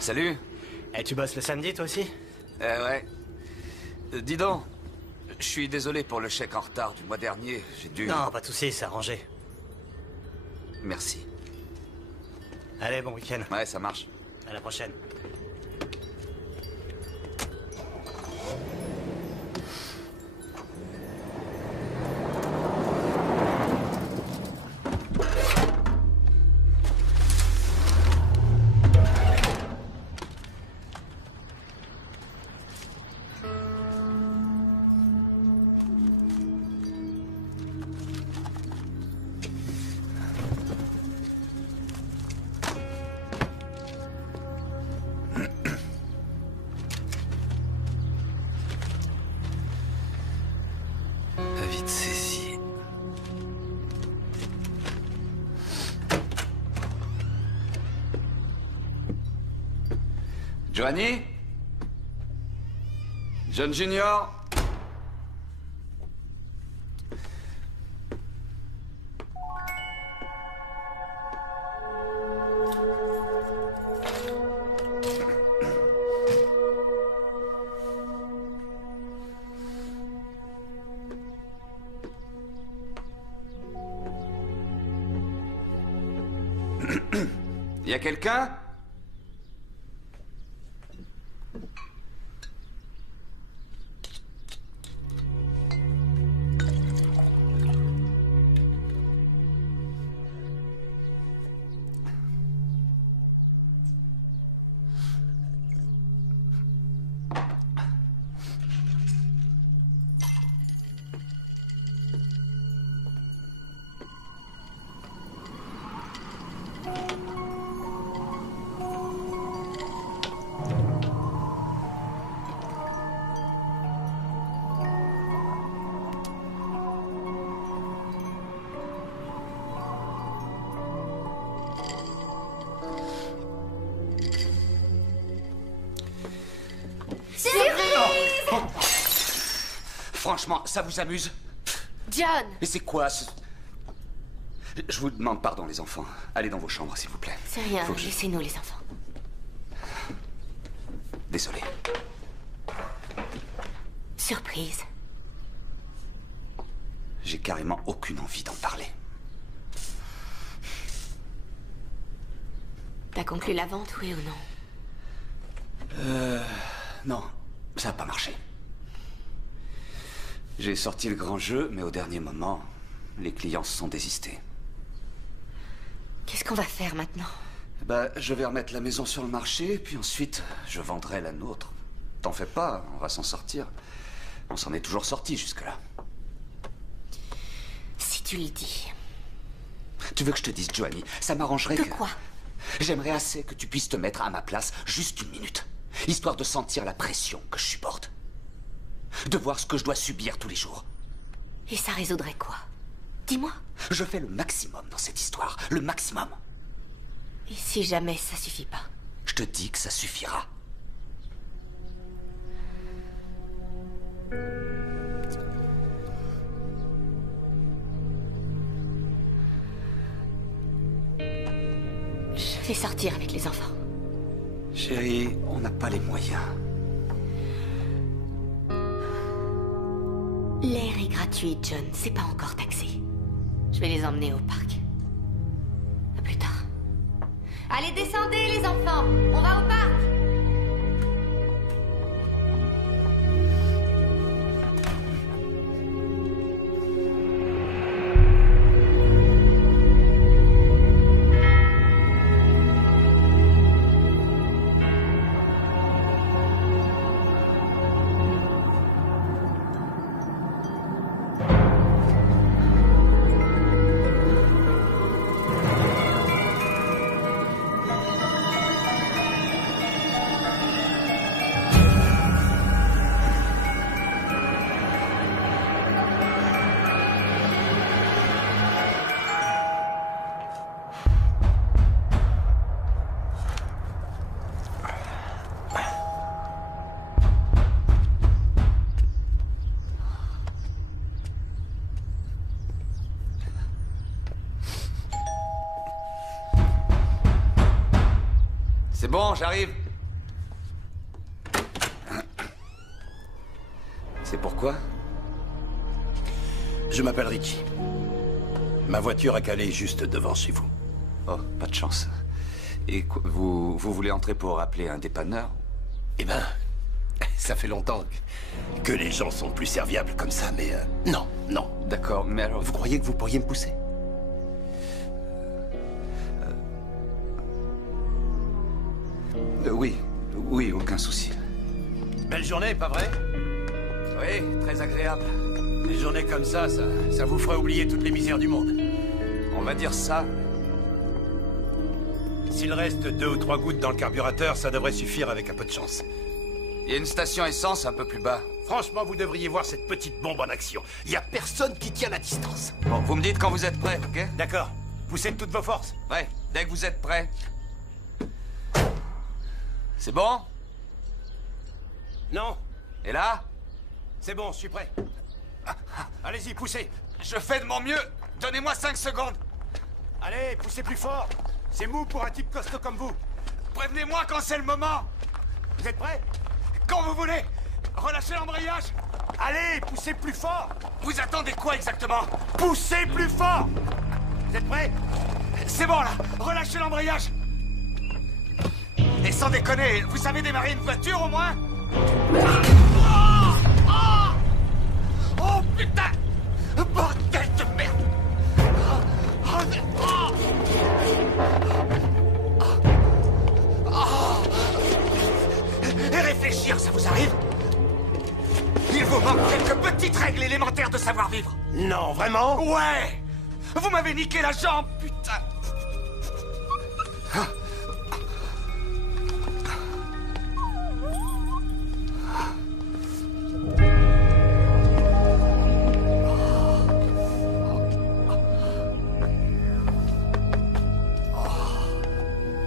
Salut. Et tu bosses le samedi, toi aussi? Ouais. Dis donc, je suis désolé pour le chèque en retard du mois dernier. J'ai dû... Non, pas de soucis, c'est arrangé. Merci. Allez, bon week-end. Ouais, ça marche. À la prochaine. Vite saisi. Johnny? John Junior? Y a quelqu'un? Franchement, ça vous amuse? John! Mais c'est quoi ce... Je vous demande pardon, les enfants. Allez dans vos chambres, s'il vous plaît. C'est rien, Faut que je- laissez-nous les enfants. Désolé. Surprise. J'ai carrément aucune envie d'en parler. T'as conclu la vente, oui ou non? Non, ça n'a pas marché. J'ai sorti le grand jeu, mais au dernier moment, les clients se sont désistés. Qu'est-ce qu'on va faire maintenant? Bah, je vais remettre la maison sur le marché, puis ensuite, je vendrai la nôtre. T'en fais pas, on va s'en sortir. On s'en est toujours sorti jusque-là. Si tu le dis. Tu veux que je te dise, Joanie, ça m'arrangerait De que... quoi? J'aimerais assez que tu puisses te mettre à ma place juste une minute. Histoire de sentir la pression que je supporte. De voir ce que je dois subir tous les jours. Et ça résoudrait quoi? Dis-moi. Je fais le maximum dans cette histoire. Le maximum. Et si jamais ça suffit pas? Je te dis que ça suffira. Je vais sortir avec les enfants. Chérie, on n'a pas les moyens. L'air est gratuit, John. C'est pas encore taxé. Je vais les emmener au parc. À plus tard. Allez, descendez, les enfants. On va au parc. C'est bon, j'arrive. C'est pourquoi? Je m'appelle Richie. Ma voiture a calé juste devant chez vous. Oh, pas de chance. Et vous voulez entrer pour appeler un dépanneur? Eh ben, ça fait longtemps que les gens sont plus serviables comme ça, mais non, non. D'accord, mais alors... Vous croyez que vous pourriez me pousser? Oui, aucun souci. Belle journée, pas vrai? Oui, très agréable. Des journées comme ça vous ferait oublier toutes les misères du monde. On va dire ça. S'il reste 2 ou 3 gouttes dans le carburateur, ça devrait suffire avec un peu de chance. Il y a une station essence un peu plus bas. Franchement, vous devriez voir cette petite bombe en action. Il y a personne qui tient la distance. Bon, vous me dites quand vous êtes prêts, ok? D'accord. Poussez de toutes vos forces. Ouais, dès que vous êtes prêts. C'est bon? Non, Et là? c'est bon, je suis prêt. Allez-y, poussez. Je fais de mon mieux. Donnez-moi 5 secondes. Allez, poussez plus fort. C'est mou pour un type costaud comme vous. Prévenez-moi quand c'est le moment. Vous êtes prêts? Quand vous voulez. Relâchez l'embrayage. Allez, poussez plus fort. Vous attendez quoi exactement? Poussez plus fort. Vous êtes prêts? C'est bon là. Relâchez l'embrayage. Et sans déconner, vous savez démarrer une voiture au moins? Oh putain! Bordel de merde! Et réfléchir, ça vous arrive? Il vous manque quelques petites règles élémentaires de savoir-vivre. Non, vraiment? Ouais! Vous m'avez niqué la jambe, putain!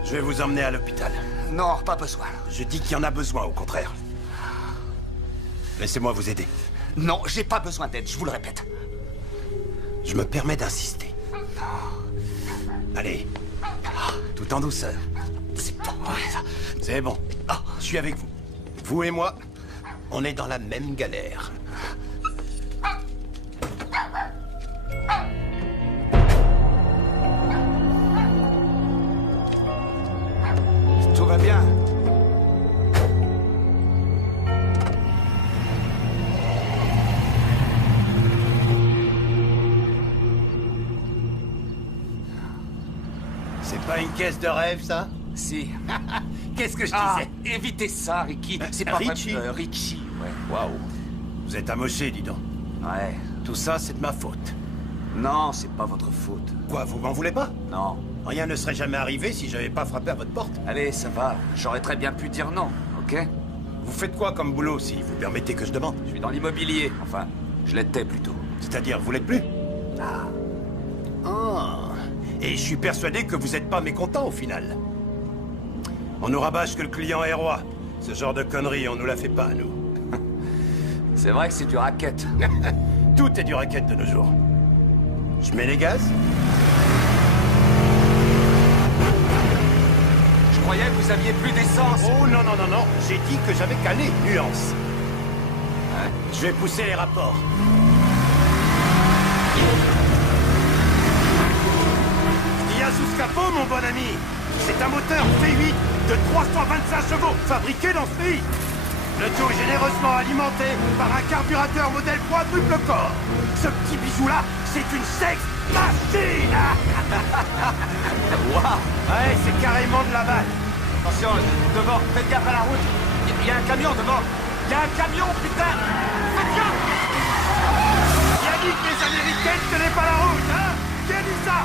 Je vais vous emmener à l'hôpital. Non, pas besoin. Je dis qu'il y en a besoin, au contraire. Laissez-moi vous aider. Non, j'ai pas besoin d'aide, je vous le répète. Je me permets d'insister. Allez. Tout en douceur. C'est bon, ouais, ça. C'est bon. Je suis avec vous. Vous et moi, on est dans la même galère. Tout va bien. C'est pas une une caisse de rêve, ça? Si. Qu'est-ce que je Ah, disais? évitez ça, Ricky. C'est pas vrai. Richie? Richie, ouais. Waouh. Vous êtes amoché, dis donc. Ouais. Tout ça, c'est de ma faute. Non, c'est pas votre faute. Quoi, vous m'en voulez pas? Non. Rien ne serait jamais arrivé si j'avais pas frappé à votre porte. Allez, ça va. J'aurais très bien pu dire non, ok? Vous faites quoi comme boulot, si vous permettez que je demande? Je suis dans l'immobilier. Enfin, je l'étais plutôt. C'est-à-dire, vous l'êtes plus? Ah. Ah. Et je suis persuadé que vous n'êtes pas mécontent, au final. On nous rabâche que le client est roi. Ce genre de conneries, on nous la fait pas, nous. C'est vrai que c'est du racket. Tout est du racket de nos jours. Je mets les gaz? Je croyais que vous aviez plus d'essence. Oh non, non, non, non. J'ai dit que j'avais calé. Nuance. Hein? Je vais pousser les rapports. Ce qu'il y a sous ce capot, mon bon ami, c'est un moteur V8 de 325 chevaux fabriqué dans ce pays. Le tout est généreusement alimenté par un carburateur modèle quadruple corps. Ce petit bijou-là, c'est une sex machine. Waouh! Ouais, c'est carrément de la balle. Attention, devant, faites gaffe à la route. Il y a un camion devant. Il y a un camion, putain! Faites gaffe! Qui a dit que les Américaines tenaient pas la route, hein? Qui a dit ça?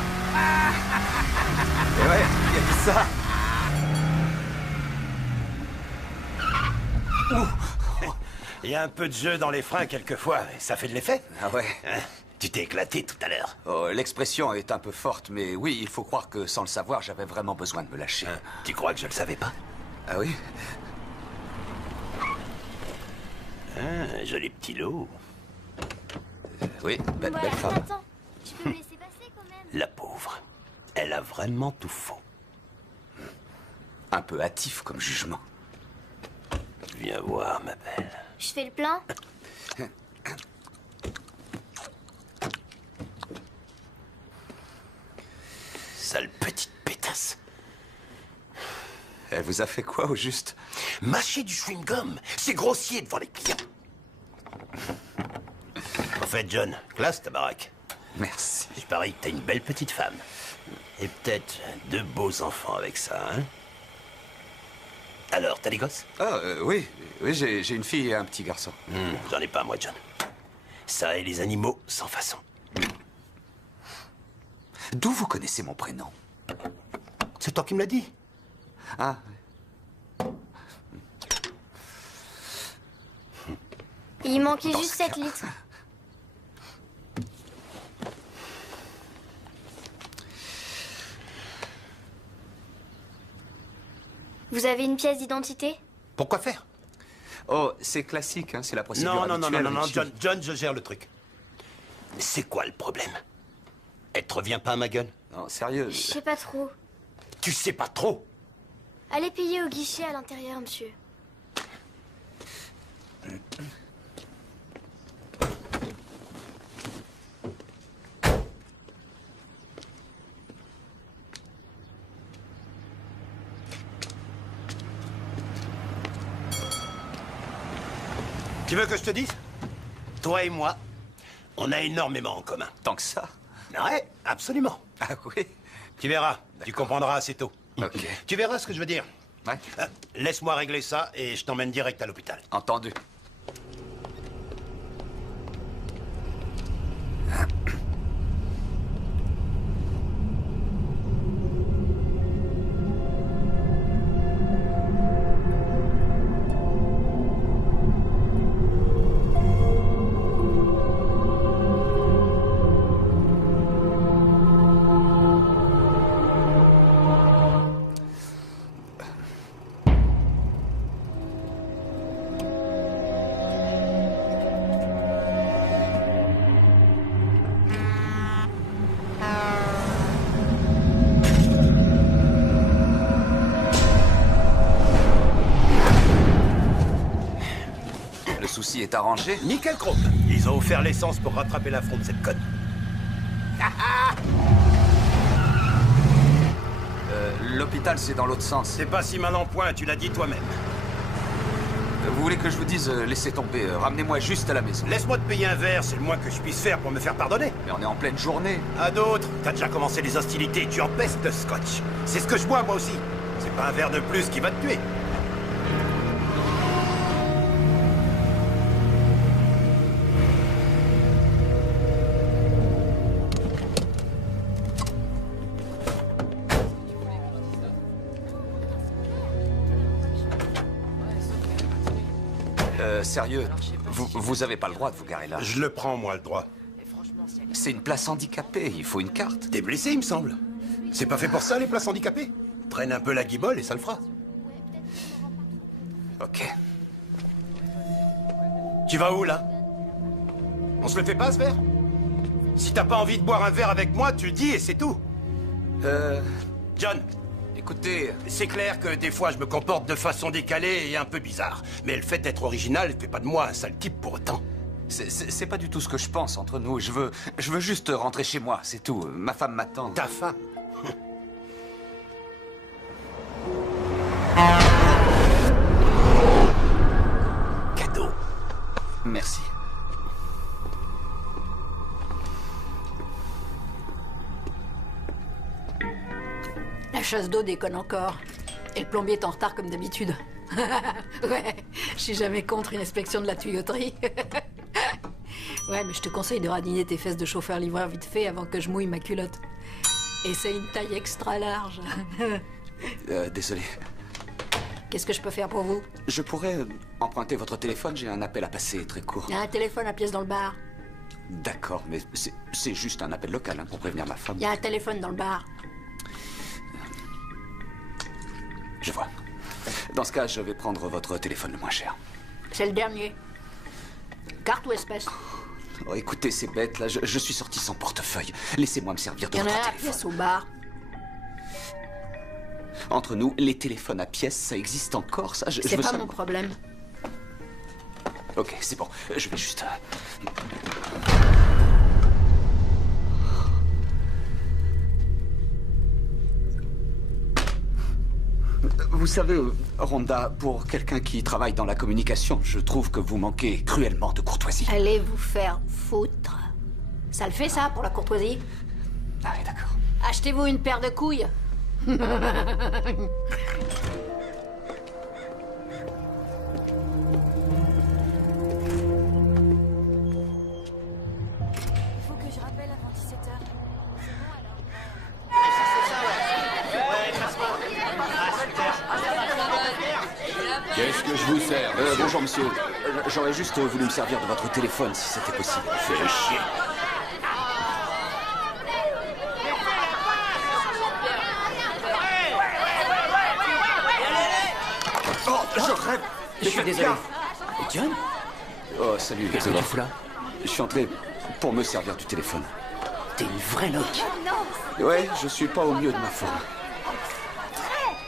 Et ouais, il y a dit ça. Il y a un peu de jeu dans les freins quelquefois, mais ça fait de l'effet. Ah ouais. Hein? Tu t'es éclaté tout à l'heure. Oh, l'expression est un peu forte, mais oui, il faut croire que sans le savoir, j'avais vraiment besoin de me lâcher. Hein? Tu crois que je le savais pas? Ah oui? Ah, joli petit lot. Oui, belle Ouais, femme. attends, tu peux me laisser passer quand même. La pauvre. Elle a vraiment tout faux. Un peu hâtif comme jugement. Viens voir, ma belle. Je fais le plein. Sale petite pétasse. Elle vous a fait quoi, au juste? Mâcher du chewing-gum, c'est grossier devant les clients. En fait, John, classe ta baraque. Merci. Je parie que t'as une belle petite femme. Et peut-être 2 beaux enfants avec ça, hein? Alors, t'as des gosses? Ah, oui. Oui, j'ai une fille et un petit garçon. J'en ai pas, moi, John. Ça et les animaux, sans façon. D'où vous connaissez mon prénom? C'est toi qui me l'as dit. Ah, Il manquait Dans juste ce 7 cas. litres. Vous avez une pièce d'identité? Pourquoi faire? oh, c'est classique, hein, c'est la procédure Non, non, non, non, habituelle, non, non, Richie. John, je gère le truc. C'est quoi le problème? Elle te revient pas à ma gueule? Non, sérieux. Je sais pas trop. Tu sais pas trop. Allez payer au guichet à l'intérieur, monsieur. Tu veux que je te dise? Toi et moi, on a énormément en commun. Tant que ça. Ouais, absolument. Ah oui. Tu verras, tu comprendras assez tôt. Ok. Tu verras ce que je veux dire. Ouais, Laisse-moi régler ça et je t'emmène direct à l'hôpital. entendu. Le souci est arrangé. Nickel chrome. Ils ont offert l'essence pour rattraper l'affront de cette conne. L'hôpital, c'est dans l'autre sens. C'est pas si mal en point, tu l'as dit toi-même. Vous voulez que je vous dise, laissez tomber, ramenez-moi juste à la maison. Laisse-moi te payer un verre, c'est le moins que je puisse faire pour me faire pardonner. Mais on est en pleine journée. À d'autres, t'as déjà commencé les hostilités, tu empestes de scotch. C'est ce que je bois moi aussi. C'est pas un verre de plus qui va te tuer. Sérieux, vous avez pas le droit de vous garer là. Je le prends, moi, le droit. C'est une place handicapée, il faut une carte. T'es blessé, il me semble. C'est pas fait pour ça, les places handicapées. Traîne un peu la guibole et ça le fera. Ok. Tu vas où, là? On se le fait pas, ce verre? Si t'as pas envie de boire un verre avec moi, tu le dis et c'est tout. John, Écoutez... c'est clair que des fois je me comporte de façon décalée et un peu bizarre. Mais le fait d'être original ne fait pas de moi un sale type pour autant. C'est pas du tout ce que je pense entre nous. Je veux juste rentrer chez moi, c'est tout. Ma femme m'attend. Ta femme? Cadeau. Merci. La chasse d'eau déconne encore. Et le plombier est en retard comme d'habitude. Ouais, je suis jamais contre une inspection de la tuyauterie. Ouais, mais je te conseille de radiner tes fesses de chauffeur-livreur vite fait avant que je mouille ma culotte. Et c'est une taille extra large. Désolé. Qu'est-ce que je peux faire pour vous? Je pourrais emprunter votre téléphone, j'ai un appel à passer très court. Il y a un téléphone à pièce dans le bar. D'accord, mais c'est juste un appel local hein, pour prévenir ma femme. Il y a un téléphone dans le bar. Je vois. Dans ce cas, je vais prendre votre téléphone le moins cher. C'est le dernier. Carte ou espèce? Oh, écoutez, c'est bête, là, je suis sorti sans portefeuille. Laissez-moi me servir de Il y en votre a un à téléphone. pièce au bar. Entre nous, les téléphones à pièces, ça existe encore, ça je C'est veux pas ça- mon problème. Ok, c'est bon. Je vais juste... Vous savez, Rhonda, pour quelqu'un qui travaille dans la communication, je trouve que vous manquez cruellement de courtoisie. Allez vous faire foutre. Ça le fait ça pour la courtoisie? Ah oui, d'accord. Achetez-vous une paire de couilles. Il faut que je rappelle avant 17h. Qu'est-ce que je vous sers? Bonjour, monsieur. J'aurais juste voulu me servir de votre téléphone, si c'était possible. Fais chier. Oh, je rêve. Je suis désolé. John? Oh, salut. Qu'est-ce que tu fous là? Je suis entré pour me servir du téléphone. T'es une vraie loque. Ouais, je suis pas au mieux de ma forme.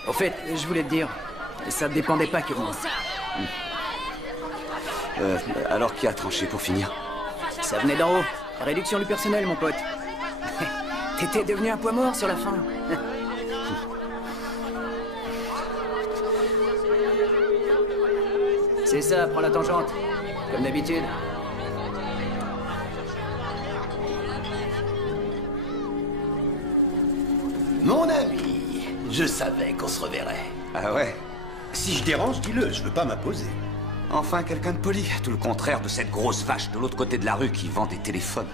Au fait, je voulais te dire, ça dépendait pas que moi. Alors qui a tranché pour finir? Ça venait d'en haut. Réduction du personnel, mon pote. T'étais devenu un poids mort sur la fin. C'est ça, prends la tangente. Comme d'habitude. Mon ami, je savais qu'on se reverrait. Ah ouais? Si je dérange, dis-le, je veux pas m'imposer. Enfin, quelqu'un de poli. Tout le contraire de cette grosse vache de l'autre côté de la rue qui vend des téléphones.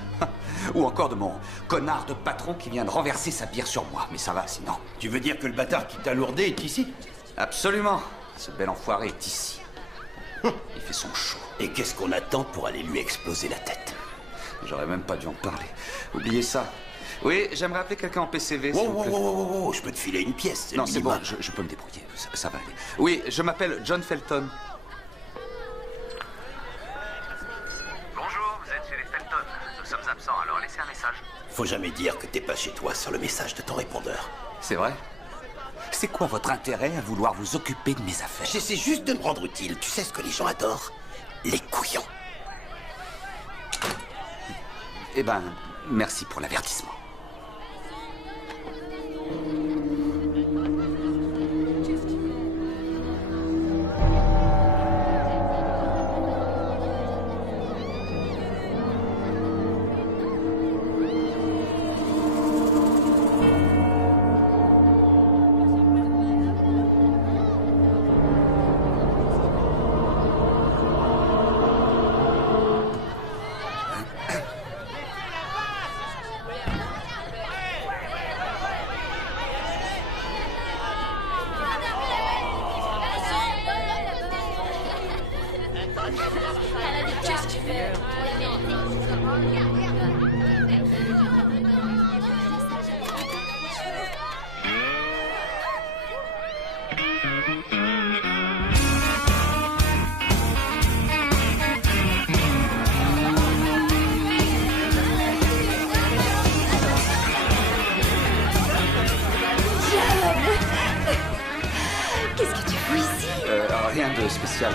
Ou encore de mon connard de patron qui vient de renverser sa bière sur moi. Mais ça va, sinon. Tu veux dire que le bâtard qui t'a lourdé est ici? Absolument. Ce bel enfoiré est ici. Il fait son show. Et qu'est-ce qu'on attend pour aller lui exploser la tête? J'aurais même pas dû en parler. Oubliez ça. Oui, j'aimerais appeler quelqu'un en PCV, s'il vous plaît. Wow, je peux te filer une pièce, Non, le c'est bon, minimum. je peux me débrouiller. Ça va aller. Oui, je m'appelle John Felton. Bonjour, vous êtes chez les Felton. Nous sommes absents, alors laissez un message. Faut jamais dire que t'es pas chez toi sur le message de ton répondeur. C'est vrai? C'est quoi votre intérêt à vouloir vous occuper de mes affaires? J'essaie juste de me rendre utile. Tu sais ce que les gens adorent? Les couillons. Eh ben, merci pour l'avertissement. Qu'est-ce que tu fous ici? Rien de spécial.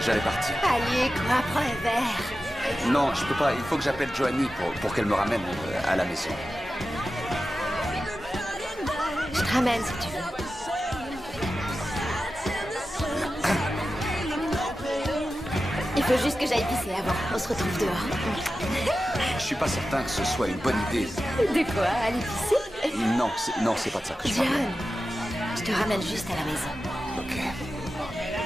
J'allais partir. Allez, quoi, prends un verre. Non, je peux pas. Il faut que j'appelle Joanie pour qu'elle me ramène à la maison. Je te ramène si tu veux. Il faut juste que j'aille pisser avant. On se retrouve dehors. Je suis pas certain que ce soit une bonne idée. De quoi? Aller pisser? Non, c'est pas de ça que je parle. John, je te ramène juste à la maison. Ok.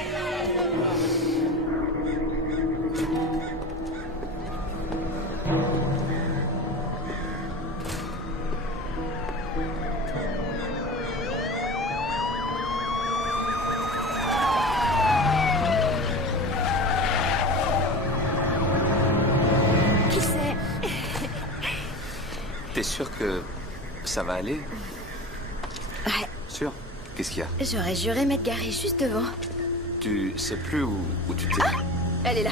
Qui c'est? T'es sûr que ça va aller? Ouais, Sûr? Qu'est-ce qu'il y a? j'aurais juré m'être garée juste devant. Tu sais plus où tu t'es? Elle est là.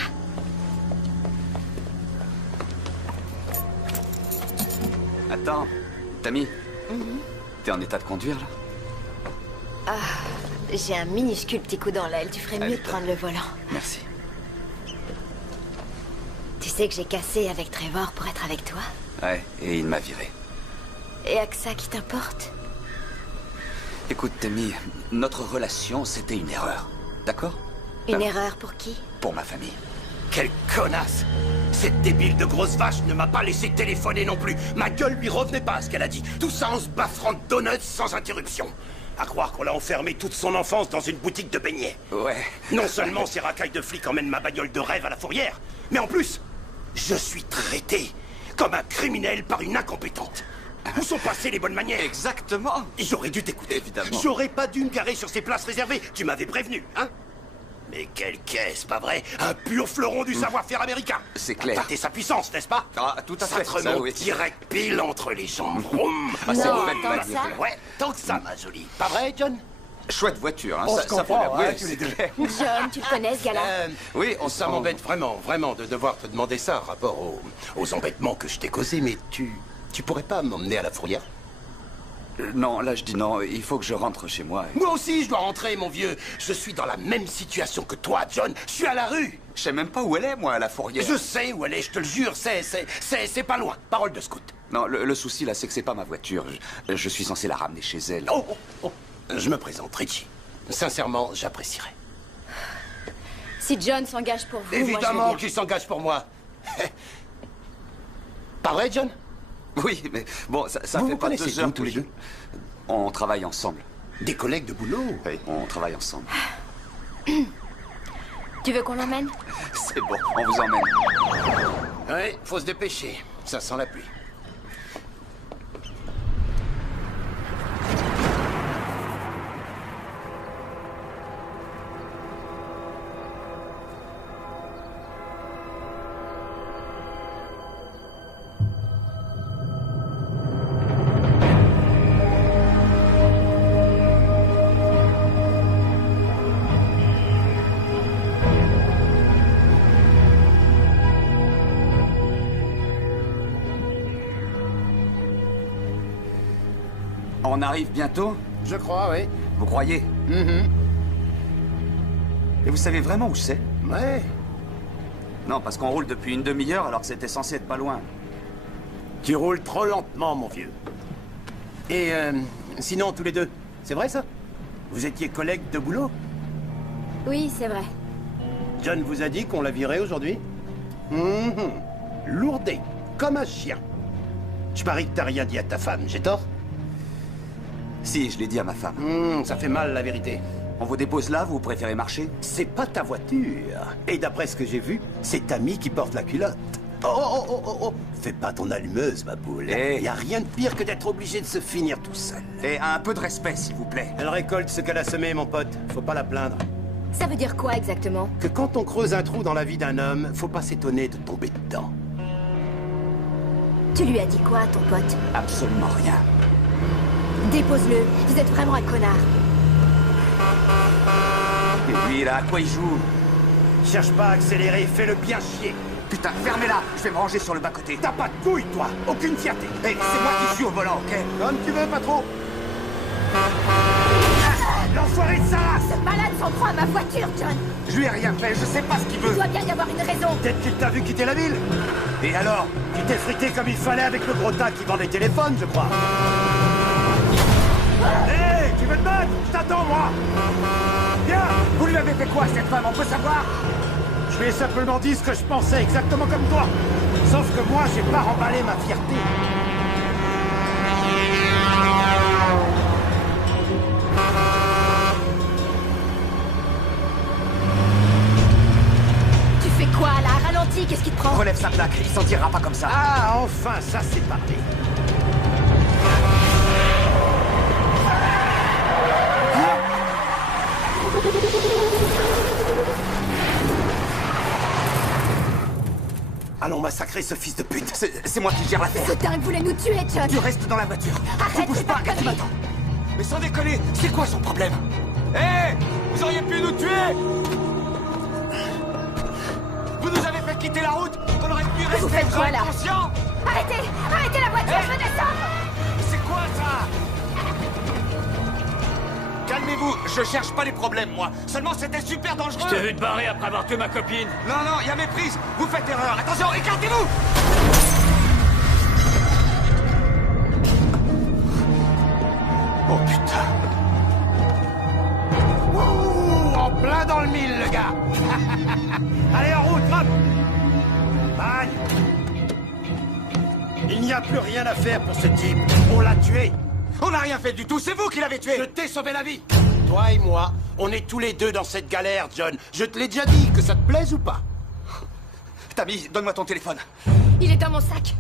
Attends, Tammy. T'es en état de conduire, là? J'ai un minuscule petit coup dans l'aile. Tu ferais mieux de prendre le volant. Merci. Tu sais que j'ai cassé avec Trevor pour être avec toi? Ouais, et il m'a viré. Et à que ça qui t'importe? Écoute, Tammy, notre relation, c'était une erreur. D'accord? Une erreur pour qui? Pour ma famille. Quelle connasse! Cette débile de grosse vache ne m'a pas laissé téléphoner non plus. Ma gueule lui revenait pas à ce qu'elle a dit. Tout ça en se baffrant de donuts sans interruption. À croire qu'on l'a enfermé toute son enfance dans une boutique de beignets. Ouais. Non seulement ces racailles de flics emmènent ma bagnole de rêve à la fourrière, mais en plus, je suis traité comme un criminel par une incompétente. Où sont passées les bonnes manières? Exactement. J'aurais dû t'écouter. Évidemment. J'aurais pas dû me garer sur ces places réservées. Tu m'avais prévenu, hein? Mais quelle caisse, pas vrai? Un pur fleuron du savoir-faire américain. C'est clair. Tâter sa puissance, n'est-ce pas? Ah, tout à Ça fait. te remonte oui. direct pile entre les jambes. Vroom. Ah, c'est Non, une belle tant que bagnole. ça. Ouais, tant que ça, ma jolie. Pas vrai, John? Chouette voiture, hein. On ça, se ça fait comprend, la- hein, oui, tous les c'est deux. clair. John, tu le connais, ce gars-là? Oui, Ça m'embête vraiment de devoir te demander ça, rapport aux embêtements que je t'ai causés, mais tu pourrais pas m'emmener à la fourrière? Non, là, je dis non. Il faut que je rentre chez moi. Moi aussi, je dois rentrer, mon vieux. Je suis dans la même situation que toi, John. Je suis à la rue. Je sais même pas où elle est, moi, à la fourrière. Je sais où elle est, je te le jure. C'est pas loin. Parole de scout. Non, le souci, là, c'est que c'est pas ma voiture. Je suis censé la ramener chez elle. Oh. Je me présente, Richie. Sincèrement, j'apprécierais. Si John s'engage pour vous, moi, je Évidemment veux bien. qu'il s'engage pour moi. Pas vrai, John? Oui, mais bon, ça Vous fait vous pas connaissez 2 heures d'où, tous les deux? On travaille ensemble. Des collègues de boulot? Oui, on travaille ensemble. Tu veux qu'on l'emmène? C'est bon, on vous emmène. Ouais, faut se dépêcher. Ça sent la pluie. On arrive bientôt? Je crois, oui. Vous croyez? Et vous savez vraiment où c'est? Ouais. Non, parce qu'on roule depuis une demi-heure alors que c'était censé être pas loin. Tu roules trop lentement, mon vieux. Et sinon, tous les deux, c'est vrai ça? Vous étiez collègues de boulot? Oui, c'est vrai. John vous a dit qu'on l'a viré aujourd'hui? Lourdé, comme un chien. Je parie que t'as rien dit à ta femme, j'ai tort? Si, je l'ai dit à ma femme. Ça fait mal, la vérité. On vous dépose là, vous préférez marcher? C'est pas ta voiture. Et d'après ce que j'ai vu, c'est Tammy qui porte la culotte. Oh. Fais pas ton allumeuse, ma poule. Eh. Y a rien de pire que d'être obligé de se finir tout seul. Et un peu de respect, s'il vous plaît. Elle récolte ce qu'elle a semé, mon pote. Faut pas la plaindre. Ça veut dire quoi exactement? Que quand on creuse un trou dans la vie d'un homme, faut pas s'étonner de tomber dedans. Tu lui as dit quoi, ton pote? Absolument rien. Dépose-le. Vous êtes vraiment un connard. Et lui, là, à quoi il joue? Cherche pas à accélérer, fais-le bien chier. Putain, fermez-la. Je vais me ranger sur le bas-côté. T'as pas de couilles, toi. Aucune fierté. Hé, c'est moi qui suis au volant, ok? Comme tu veux, patron. L'enfoiré de Sarah! Ce malade s'en prend à ma voiture, John. Je lui ai rien fait, je sais pas ce qu'il Il veut. doit bien y avoir une raison. Peut-être qu'il t'a vu quitter la ville. Et alors? Tu t'es frité comme il fallait avec le gros tas qui vend des téléphones, je crois. Hé, tu veux te battre? Je t'attends, moi. Bien. Vous lui avez fait quoi à cette femme, on peut savoir? Je lui ai simplement dit ce que je pensais, exactement comme toi. Sauf que moi, j'ai pas remballé ma fierté. Tu fais quoi, là? Ralentis, qu'est-ce qui te prend? Relève sa plaque, il s'en tirera pas comme ça. Ah, enfin, ça c'est parlé. Allons massacrer ce fils de pute. C'est moi qui gère l'affaire. Ce dingue voulait nous tuer, John. Tu restes dans la voiture. Arrête, Bouge c'est pas, pas et tu m'attends. Mais sans déconner, c'est quoi son problème? Hé, vous auriez pu nous tuer. Vous nous avez fait quitter la route. On aurait pu Vous rester faites quoi, là? inconscients. Arrêtez! Arrêtez la voiture, je veux descendre! C'est quoi ça? Calmez-vous, je cherche pas les problèmes, moi. Seulement, c'était super dangereux. Je t'ai vu te barrer après avoir tué ma copine. Non, non, il y a méprise. Vous faites erreur. Attention, écartez-vous. Oh putain. Ouh, en plein dans le mille, le gars. Allez, en route, hop. Aïe. Il n'y a plus rien à faire pour ce type. On l'a tué. On n'a rien fait du tout, c'est vous qui l'avez tué. Je t'ai sauvé la vie. Toi et moi, on est tous les deux dans cette galère, John. Je te l'ai déjà dit, que ça te plaise ou pas? Tammy, donne-moi ton téléphone. Il est dans mon sac.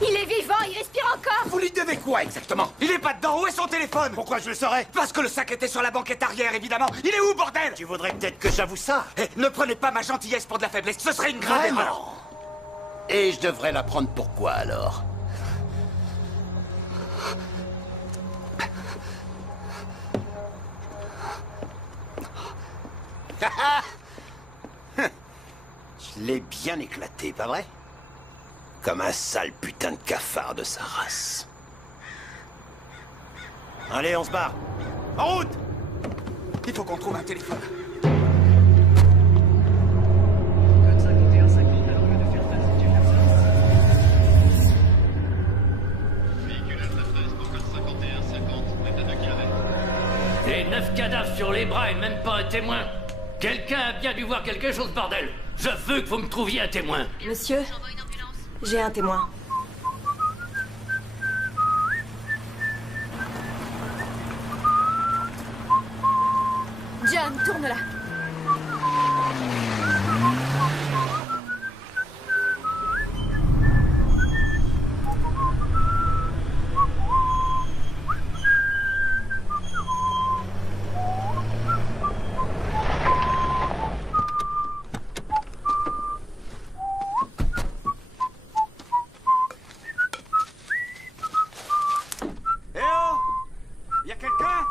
Il est vivant, il respire encore. Vous lui devez quoi, exactement? Il est pas dedans, où est son téléphone? Pourquoi je le saurais? Parce que le sac était sur la banquette arrière, évidemment. Il est où, bordel? Tu voudrais peut-être que j'avoue ça? Eh, ne prenez pas ma gentillesse pour de la faiblesse, ce serait une grave erreur. Vraiment? Et je devrais la prendre pourquoi, alors? Je l'ai bien éclaté, pas vrai? Comme un sale putain de cafard de sa race. Allez, on se barre. En route! Il faut qu'on trouve un téléphone. Et 9 cadavres sur les bras et même pas un témoin. Quelqu'un a bien dû voir quelque chose, bordel. Je veux que vous me trouviez un témoin. Monsieur, j'ai un témoin. John, tourne là. Eh oh! Y a quelqu'un?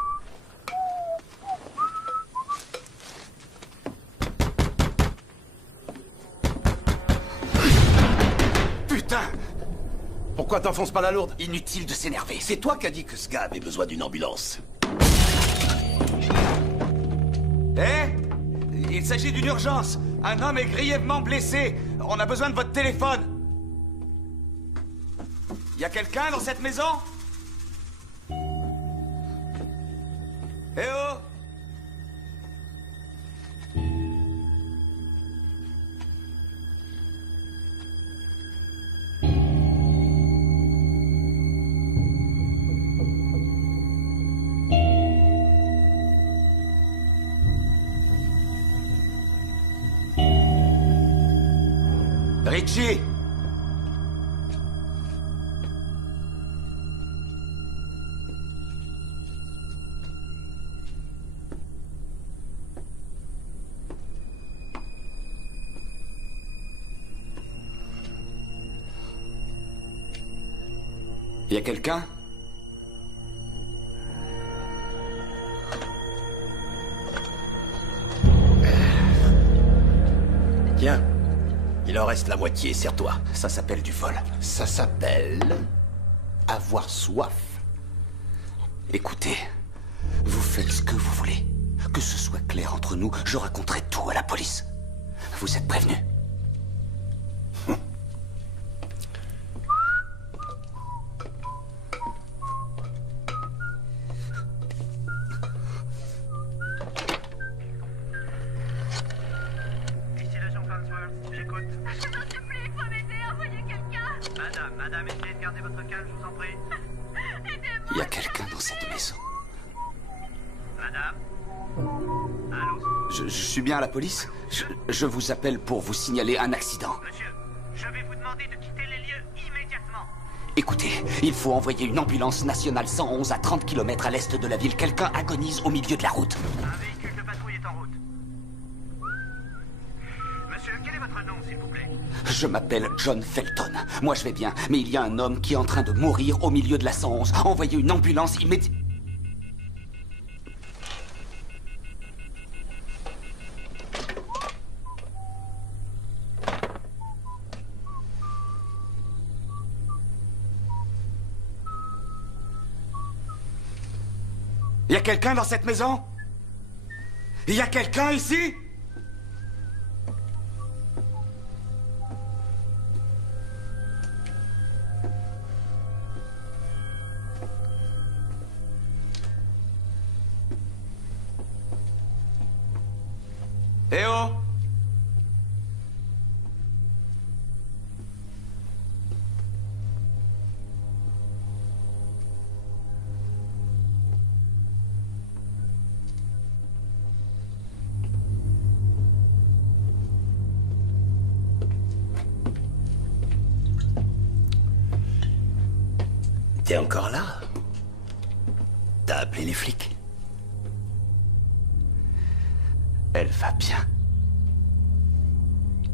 Putain! Pourquoi t'enfonces pas la lourde? Inutile de s'énerver. C'est toi qui as dit que ce gars avait besoin d'une ambulance. Eh? Il s'agit d'une urgence. Un homme est grièvement blessé. On a besoin de votre téléphone. Y a quelqu'un dans cette maison? Eh oh! Richie! Y a quelqu'un? Tiens, il en reste la moitié, serre-toi. Ça s'appelle du vol. Ça s'appelle... avoir soif. Écoutez, vous faites ce que vous voulez. Que ce soit clair entre nous, je raconterai tout à la police. Vous êtes prévenus. Ici l'agent Farnsworth, j'écoute. Je n'en sais plus, il faut m'aider, envoyez quelqu'un. Madame, essayez de garder votre calme, je vous en prie. Aidez-moi. Il y a quelqu'un dans cette maison. Madame? Allô? Je suis bien à la police? Je vous appelle pour vous signaler un accident. Monsieur, je vais vous demander de quitter les lieux immédiatement. Écoutez, il faut envoyer une ambulance nationale 111 à 30 km à l'est de la ville. Quelqu'un agonise au milieu de la route. Un véhicule de patrouille est en route. Monsieur, quel est votre nom, s'il vous plaît? Je m'appelle John Felton. Moi, je vais bien, mais il y a un homme qui est en train de mourir au milieu de la 111. Envoyez une ambulance immédiatement. Il y a quelqu'un dans cette maison? Il y a quelqu'un ici? Eh oh! T'es encore là? T'as appelé les flics? Elle va bien.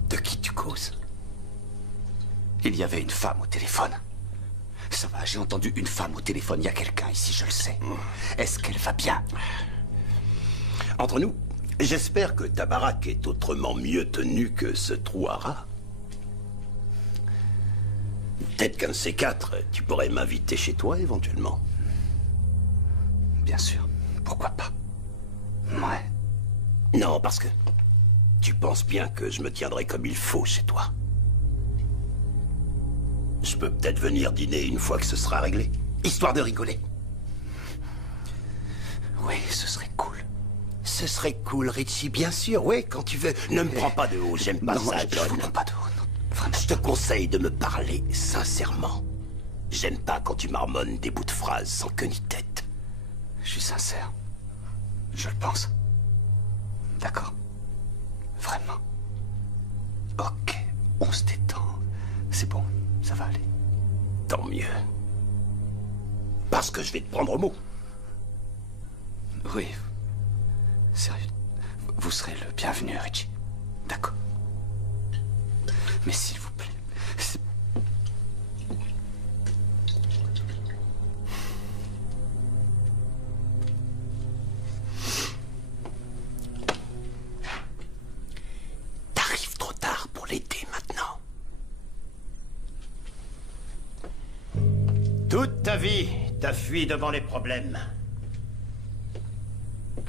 De qui tu causes? Il y avait une femme au téléphone. Ça va, j'ai entendu une femme au téléphone. Il y a quelqu'un ici, je le sais. Est-ce qu'elle va bien? Entre nous, j'espère que ta baraque est autrement mieux tenue que ce trou à rats. Peut-être qu'un de ces quatre, tu pourrais m'inviter chez toi, éventuellement. Bien sûr. Pourquoi pas? Ouais. Non, parce que tu penses bien que je me tiendrai comme il faut chez toi. Je peux peut-être venir dîner une fois que ce sera réglé, histoire de rigoler. Oui, ce serait cool. Ce serait cool, Richie, bien sûr, oui, quand tu veux. Ne me prends pas de haut, j'aime pas Non, ça, je John. vous prends pas de haut, non. Vraiment. Je te conseille de me parler sincèrement. J'aime pas quand tu marmonnes des bouts de phrases sans queue ni tête. Je suis sincère. Je le pense. D'accord. Vraiment. Ok, on se détend. C'est bon, ça va aller. Tant mieux. Parce que je vais te prendre au mot. Oui. Sérieux. Vous serez le bienvenu, Richie. D'accord. Mais s'il vous plaît. T'arrives trop tard pour l'aider maintenant. Toute ta vie, t'as fui devant les problèmes.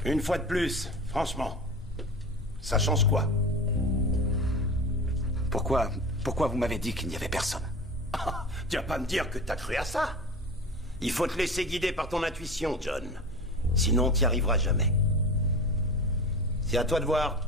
Une fois de plus, franchement, ça change quoi? Pourquoi vous m'avez dit qu'il n'y avait personne? Ah, tu vas pas me dire que t'as cru à ça? Il faut te laisser guider par ton intuition, John. Sinon, t'y arriveras jamais. C'est à toi de voir.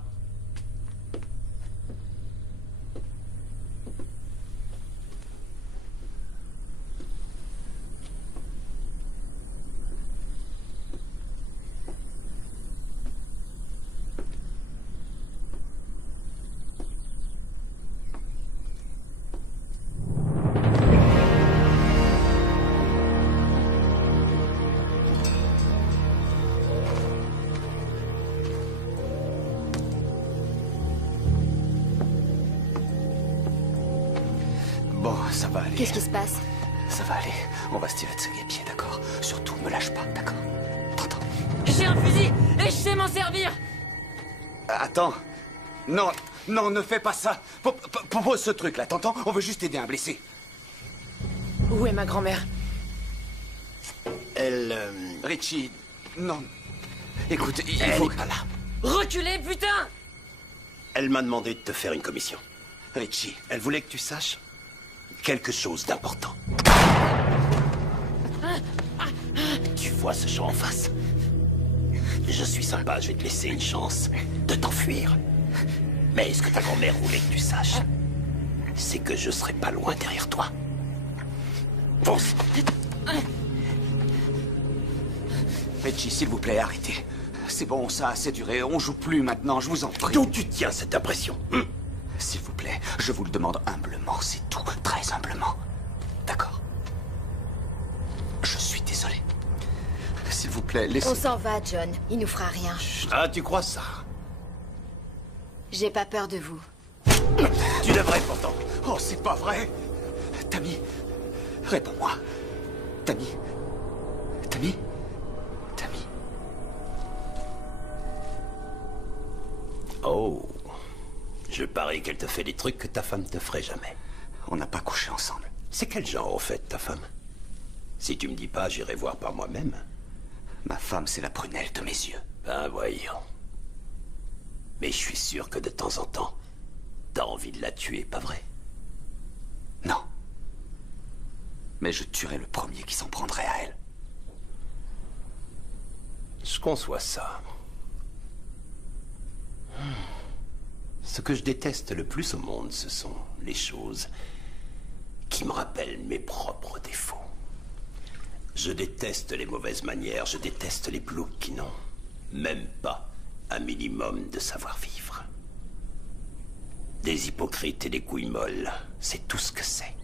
Bon, ça va aller. Qu'est-ce qui se passe? Ça Ça va aller. On va se tirer de ses pieds, d'accord? Surtout, me lâche pas, d'accord? T'entends? J'ai un fusil et je sais m'en servir. Attends. Non, non, ne fais pas ça. Pose ce truc-là, t'entends? On veut juste aider un blessé. Où est ma grand-mère? Elle... Richie, non. Écoute, il Elle faut... est pas là. Reculez, putain! Elle m'a demandé de te faire une commission. Richie, elle voulait que tu saches quelque chose d'important. Tu vois ce champ en face? Je suis sympa, je vais te laisser une chance de t'enfuir. Mais ce que ta grand-mère voulait que tu saches, c'est que je serai pas loin derrière toi. Fonce! Richie, s'il vous plaît, arrêtez. C'est bon, ça a assez duré. On joue plus maintenant, je vous en prie. D'où tu tiens cette impression? S'il vous plaît, je vous le demande humblement, c'est tout. Très humblement. D'accord? Je suis désolé. S'il vous plaît, laissez... On s'en va, John. Il nous fera rien. Ah, tu crois ça? J'ai pas peur de vous. Tu devrais pourtant. Oh, c'est pas vrai. Tammy, réponds-moi. Tammy. Tammy. Tammy. Oh. Je parie qu'elle te fait des trucs que ta femme te ferait jamais. On n'a pas couché ensemble. C'est quel genre, au fait, ta femme? Si tu me dis pas, j'irai voir par moi-même. Ma femme, c'est la prunelle de mes yeux. Ben voyons. Mais je suis sûr que de temps en temps, t'as envie de la tuer, pas vrai? Non. Mais je tuerai le premier qui s'en prendrait à elle. Je conçois ça. Ce que je déteste le plus au monde, ce sont les choses qui me rappellent mes propres défauts. Je déteste les mauvaises manières, je déteste les ploucs qui n'ont même pas un minimum de savoir-vivre. Des hypocrites et des couilles molles, c'est tout ce que c'est.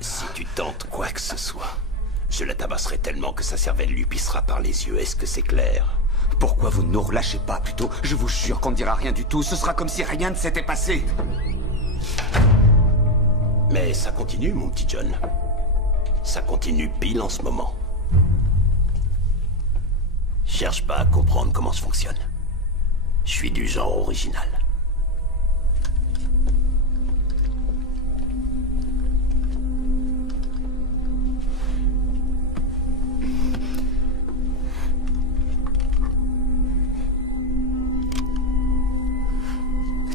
Si tu tentes quoi que ce soit, je la tabasserai tellement que sa cervelle lui pissera par les yeux. Est-ce que c'est clair? Pourquoi vous ne nous relâchez pas plutôt? Je vous jure qu'on ne dira rien du tout. Ce sera comme si rien ne s'était passé. Mais ça continue, mon petit John. Ça continue pile en ce moment. Cherche pas à comprendre comment je fonctionne. Je suis du genre original.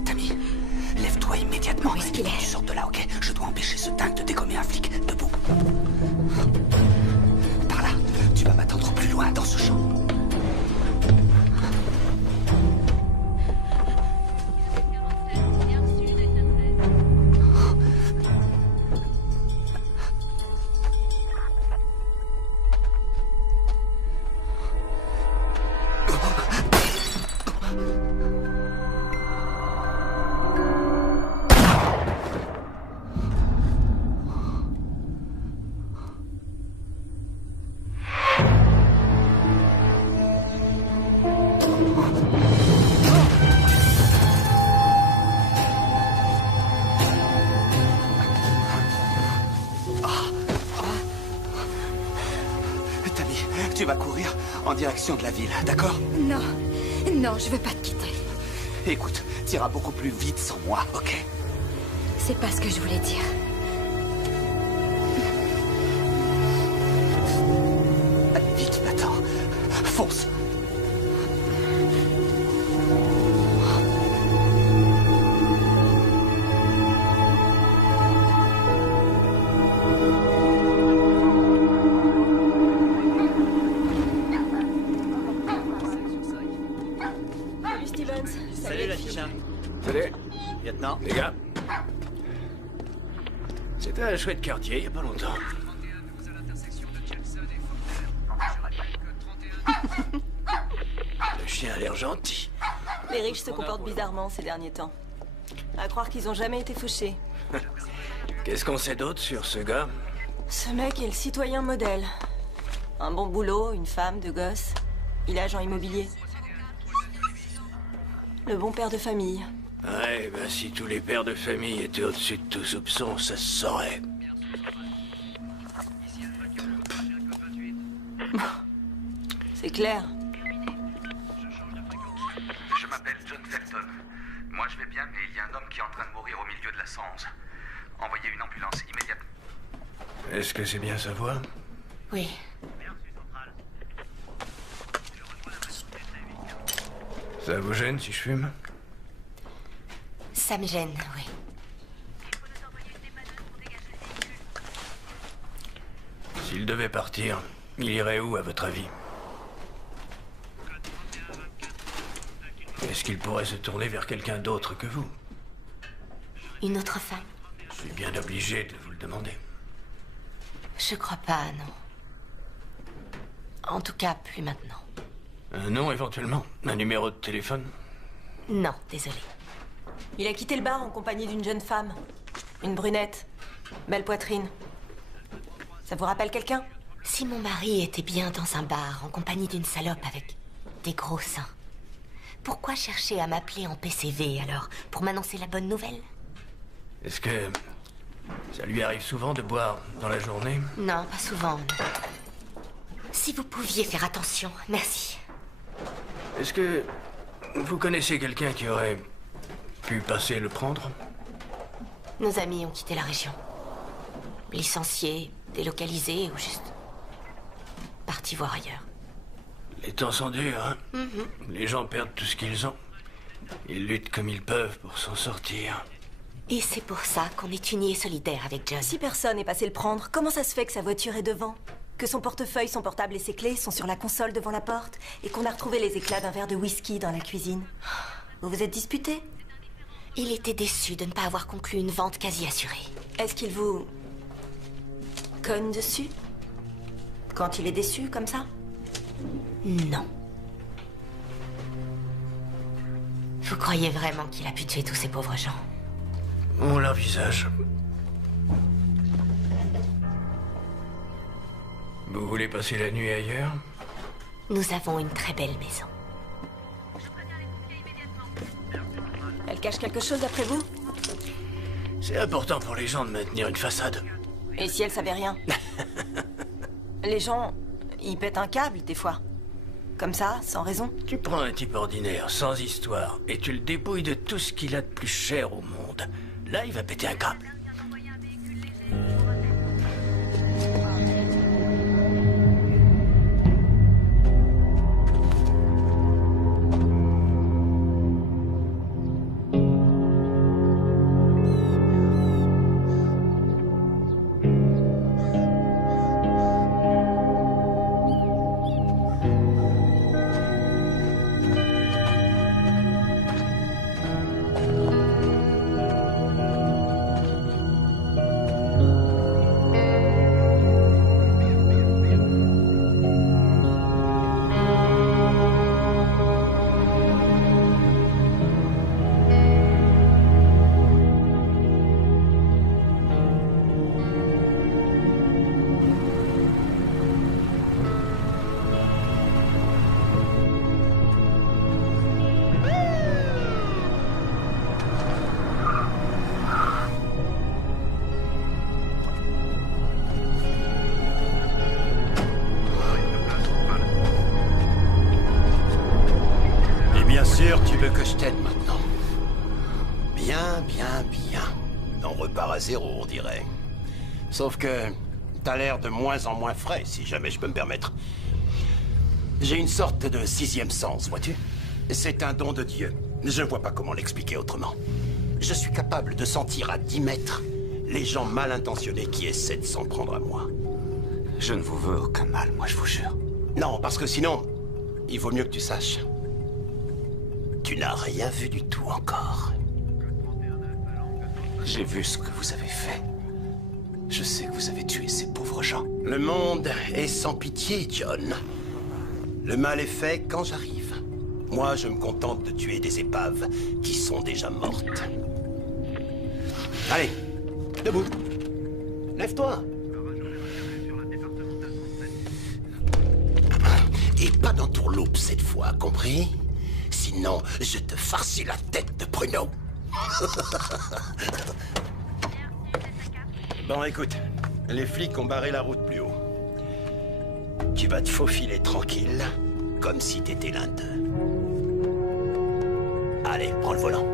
Tammy, lève-toi immédiatement. Où est-ce qu'il est? Tu sors de là, ok? Je dois empêcher ce dingue de dégommer un flic. Debout. Par là. Tu vas m'attendre plus loin dans ce champ. Tu vas courir en direction de la ville, d'accord? Non, non, je veux pas te quitter. Écoute, t'iras beaucoup plus vite sans moi, ok? C'est pas ce que je voulais dire. Allez, vite maintenant. Fonce. Salut. Lieutenant. Les gars. C'était un chouette quartier, il y a pas longtemps. Le chien a l'air gentil. Les riches se comportent bizarrement ces derniers temps. À croire qu'ils ont jamais été fauchés. Qu'est-ce qu'on sait d'autre sur ce gars? Ce mec est le citoyen modèle. Un bon boulot, une femme, deux gosses. Il est agent immobilier. Le bon père de famille. Ouais, ben si tous les pères de famille étaient au-dessus de tout soupçon, ça se saurait. C'est clair. Je m'appelle John Felton. Moi je vais bien, mais il y a un homme qui est en train de mourir au milieu de la Sanze. Envoyez une ambulance immédiatement. Est-ce que c'est bien sa voix? Oui. Ça vous gêne si je fume? Ça me gêne, oui. S'il devait partir, il irait où, à votre avis? Est-ce qu'il pourrait se tourner vers quelqu'un d'autre que vous? Une autre femme? Je suis bien obligé de vous le demander. Je crois pas, non. En tout cas, plus maintenant. Un nom, éventuellement? Un numéro de téléphone? Non, désolé. Il a quitté le bar en compagnie d'une jeune femme. Une brunette. Belle poitrine. Ça vous rappelle quelqu'un? Si mon mari était bien dans un bar en compagnie d'une salope avec des gros seins, pourquoi chercher à m'appeler en PCV alors? Pour m'annoncer la bonne nouvelle? Est-ce que ça lui arrive souvent de boire dans la journée? Non, pas souvent, non. Si vous pouviez faire attention, merci. Est-ce que vous connaissez quelqu'un qui aurait pu passer le prendre? Nos amis ont quitté la région. Licenciés, délocalisés ou juste partis voir ailleurs. Les temps sont durs, hein? Les gens perdent tout ce qu'ils ont. Ils luttent comme ils peuvent pour s'en sortir. Et c'est pour ça qu'on est unis et solidaires avec John. Si personne n'est passé le prendre, comment ça se fait que sa voiture est devant? Que son portefeuille, son portable et ses clés sont sur la console devant la porte? Et qu'on a retrouvé les éclats d'un verre de whisky dans la cuisine? Vous vous êtes disputés? Il était déçu de ne pas avoir conclu une vente quasi assurée. Est-ce qu'il vous cogne dessus? Quand il est déçu, comme ça? Non. Vous croyez vraiment qu'il a pu tuer tous ces pauvres gens? On l'envisage. Vous voulez passer la nuit ailleurs? Nous avons une très belle maison. Elle cache quelque chose d'après vous? C'est important pour les gens de maintenir une façade. Et si elle savait rien? Les gens, ils pètent un câble des fois. Comme ça, sans raison. Tu prends un type ordinaire, sans histoire, et tu le dépouilles de tout ce qu'il a de plus cher au monde. Là, il va péter un câble. Bien sûr, tu veux que je t'aide maintenant. Bien, bien, bien. On repart à zéro, on dirait. Sauf que t'as l'air de moins en moins frais, si jamais je peux me permettre. J'ai une sorte de sixième sens, vois-tu? C'est un don de Dieu. Je vois pas comment l'expliquer autrement. Je suis capable de sentir à 10 mètres les gens mal intentionnés qui essaient de s'en prendre à moi. Je ne vous veux aucun mal, moi, je vous jure. Non, parce que sinon, il vaut mieux que tu saches. Tu n'as rien vu du tout encore. J'ai vu ce que vous avez fait. Je sais que vous avez tué ces pauvres gens. Le monde est sans pitié, John. Le mal est fait quand j'arrive. Moi, je me contente de tuer des épaves qui sont déjà mortes. Allez, debout. Lève-toi. Et pas dans tourloupe cette fois, compris? Sinon, je te farcis la tête de pruneau. Bon, écoute, les flics ont barré la route plus haut. Tu vas te faufiler tranquille, comme si t'étais l'un d'eux. Allez, prends le volant.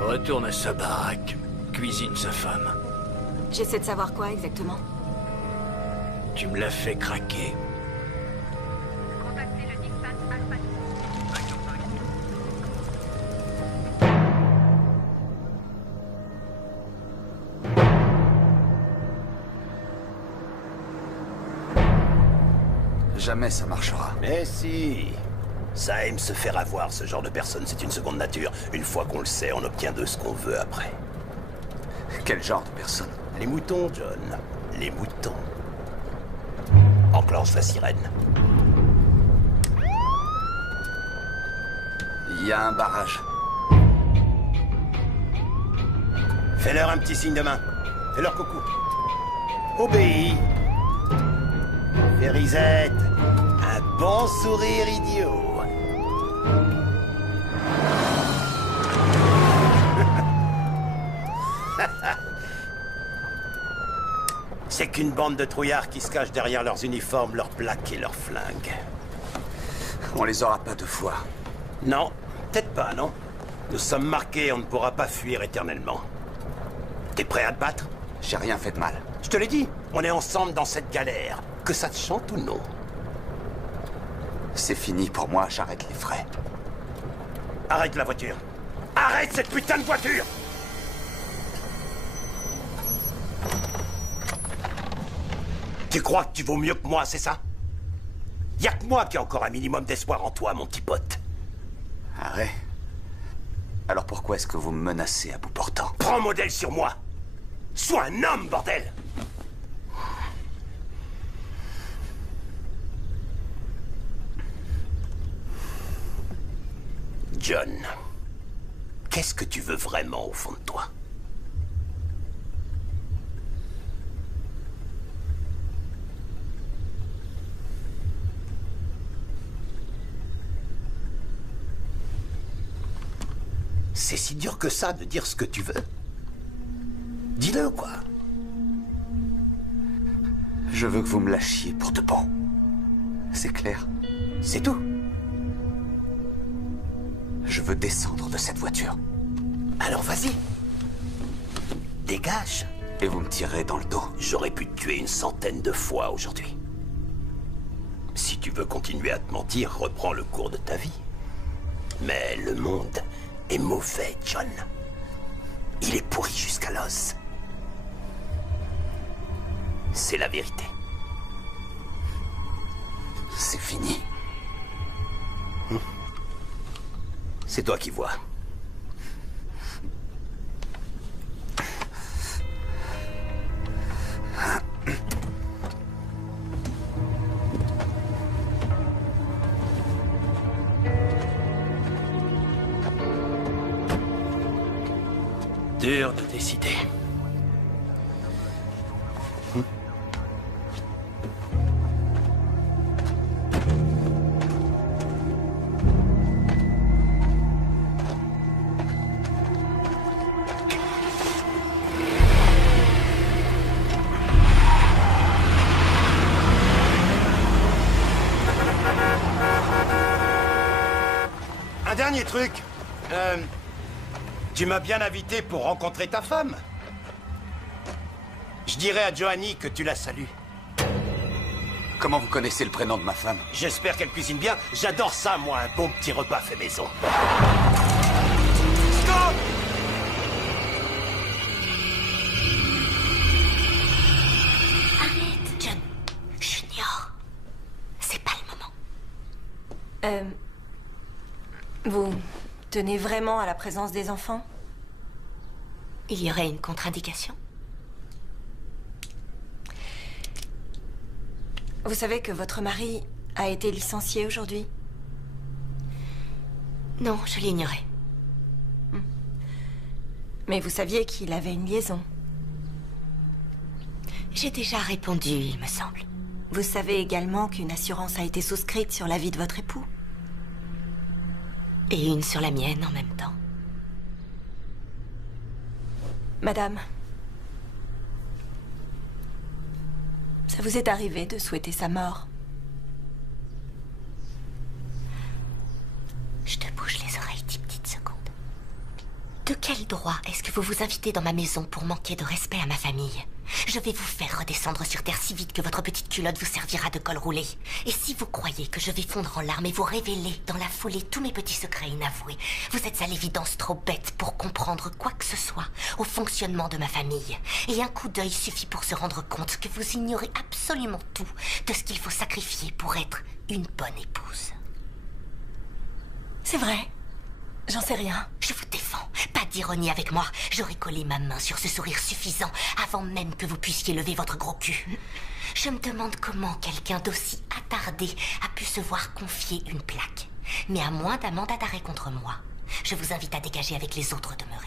Retourne à sa baraque, cuisine sa femme. J'essaie de savoir quoi exactement. Tu me l'as fait craquer. Contactez le dispatch Alpha. Jamais ça marchera. Mais si. Ça aime se faire avoir, ce genre de personne, c'est une seconde nature. Une fois qu'on le sait, on obtient de ce qu'on veut après. Quel genre de personne? Les moutons, John. Les moutons. Enclenche la sirène. Il y a un barrage. Fais-leur un petit signe de main. Fais-leur coucou. Obéis. Férisette. Un bon sourire idiot. C'est qu'une bande de trouillards qui se cachent derrière leurs uniformes, leurs plaques et leurs flingues. On les aura pas deux fois. Non, peut-être pas, non. Nous sommes marqués, on ne pourra pas fuir éternellement. T'es prêt à te battre? J'ai rien fait de mal. Je te l'ai dit, on est ensemble dans cette galère. Que ça te chante ou non? C'est fini pour moi, j'arrête les frais. Arrête la voiture. Arrête cette putain de voiture! Tu crois que tu vaux mieux que moi, c'est ça? Y'a que moi qui ai encore un minimum d'espoir en toi, mon petit pote. Arrête. Alors pourquoi est-ce que vous me menacez à bout portant? Prends modèle sur moi. Sois un homme, bordel! John, qu'est-ce que tu veux vraiment au fond de toi? C'est si dur que ça de dire ce que tu veux. Dis-le, quoi. Je veux que vous me lâchiez pour de bon. C'est clair? C'est tout. Je veux descendre de cette voiture. Alors vas-y. Dégage. Et vous me tirerez dans le dos. J'aurais pu te tuer une centaine de fois aujourd'hui. Si tu veux continuer à te mentir, reprends le cours de ta vie. Mais le monde est mauvais, John. Il est pourri jusqu'à l'os. C'est la vérité. C'est fini. C'est toi qui vois. Dur de décider. Un dernier truc. Tu m'as bien invité pour rencontrer ta femme. Je dirais à Johanny que tu la salues. Comment vous connaissez le prénom de ma femme? J'espère qu'elle cuisine bien. J'adore ça, moi, un bon petit repas fait maison. Stop! Arrête, John. Junior. C'est pas le moment. Vous tenez vraiment à la présence des enfants? Il y aurait une contre-indication? Vous savez que votre mari a été licencié aujourd'hui? Non, je l'ignorais. Mais vous saviez qu'il avait une liaison? J'ai déjà répondu, il me semble. Vous savez également qu'une assurance a été souscrite sur la vie de votre époux? Et une sur la mienne en même temps. Madame, ça vous est arrivé de souhaiter sa mort? Je te bouge les oreilles 10 petites secondes. De quel droit est-ce que vous vous invitez dans ma maison pour manquer de respect à ma famille? Je vais vous faire redescendre sur terre si vite que votre petite culotte vous servira de col roulé. Et si vous croyez que je vais fondre en larmes et vous révéler dans la foulée tous mes petits secrets inavoués, vous êtes à l'évidence trop bête pour comprendre quoi que ce soit au fonctionnement de ma famille. Et un coup d'œil suffit pour se rendre compte que vous ignorez absolument tout de ce qu'il faut sacrifier pour être une bonne épouse. C'est vrai. J'en sais rien. Je vous défends. Pas d'ironie avec moi. J'aurais collé ma main sur ce sourire suffisant avant même que vous puissiez lever votre gros cul. Je me demande comment quelqu'un d'aussi attardé a pu se voir confier une plaque. Mais à moins d'un mandat d'arrêt contre moi, je vous invite à dégager avec les autres demeurés.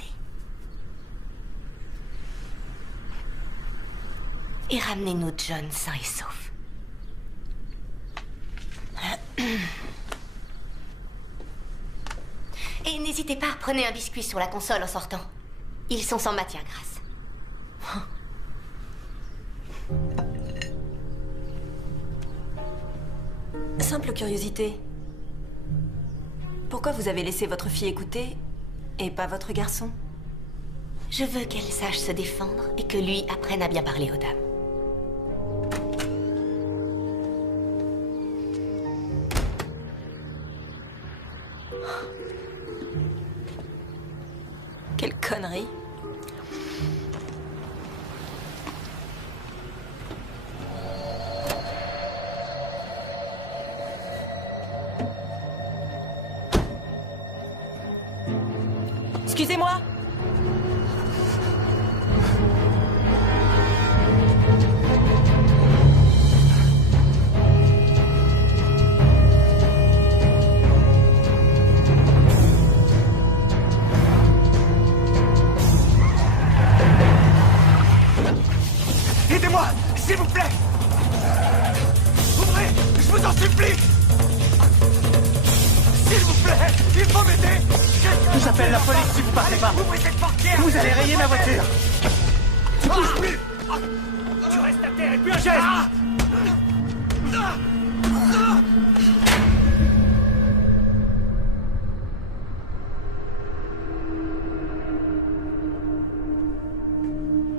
Et ramenez-nous John sain et sauf. Et n'hésitez pas, prenez un biscuit sur la console en sortant. Ils sont sans matière grasse. Simple curiosité. Pourquoi vous avez laissé votre fille écouter et pas votre garçon? Je veux qu'elle sache se défendre et que lui apprenne à bien parler aux dames. Quelle connerie. Excusez-moi. Aidez-moi, s'il vous plaît. Ouvrez, je vous en supplie. S'il vous plaît, il faut m'aider. J'appelle la police si vous partez pas. Ouvrez cette portière. Vous allez rayer ma voiture. Tu bouges plus. Tu restes à terre et plus un geste.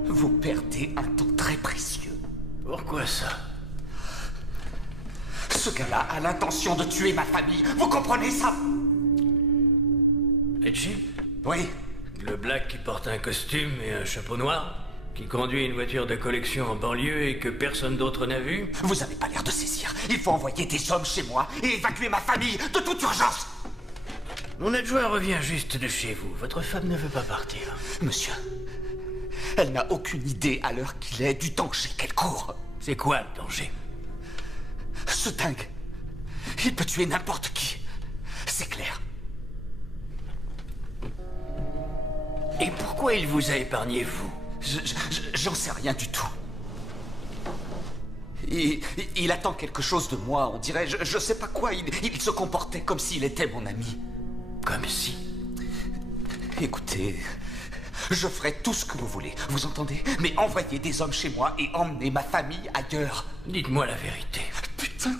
Vous perdez un temps très précieux. Pourquoi ça? Ce gars-là a l'intention de tuer ma famille. Vous comprenez ça? Edgy? Oui. Le black qui porte un costume et un chapeau noir? Qui conduit une voiture de collection en banlieue et que personne d'autre n'a vu? Vous avez pas l'air de saisir. Il faut envoyer des hommes chez moi et évacuer ma famille de toute urgence. Mon adjoint revient juste de chez vous. Votre femme ne veut pas partir. Monsieur, elle n'a aucune idée à l'heure qu'il est du danger qu'elle court. C'est quoi le danger? Ce dingue, il peut tuer n'importe qui. C'est clair. Et pourquoi il vous a épargné, vous? J'en sais rien du tout. Il attend quelque chose de moi, on dirait. Je sais pas quoi. Il se comportait comme s'il était mon ami. Comme si? Écoutez, je ferai tout ce que vous voulez, vous entendez? Mais envoyez des hommes chez moi et emmenez ma famille ailleurs. Dites-moi la vérité. Putain,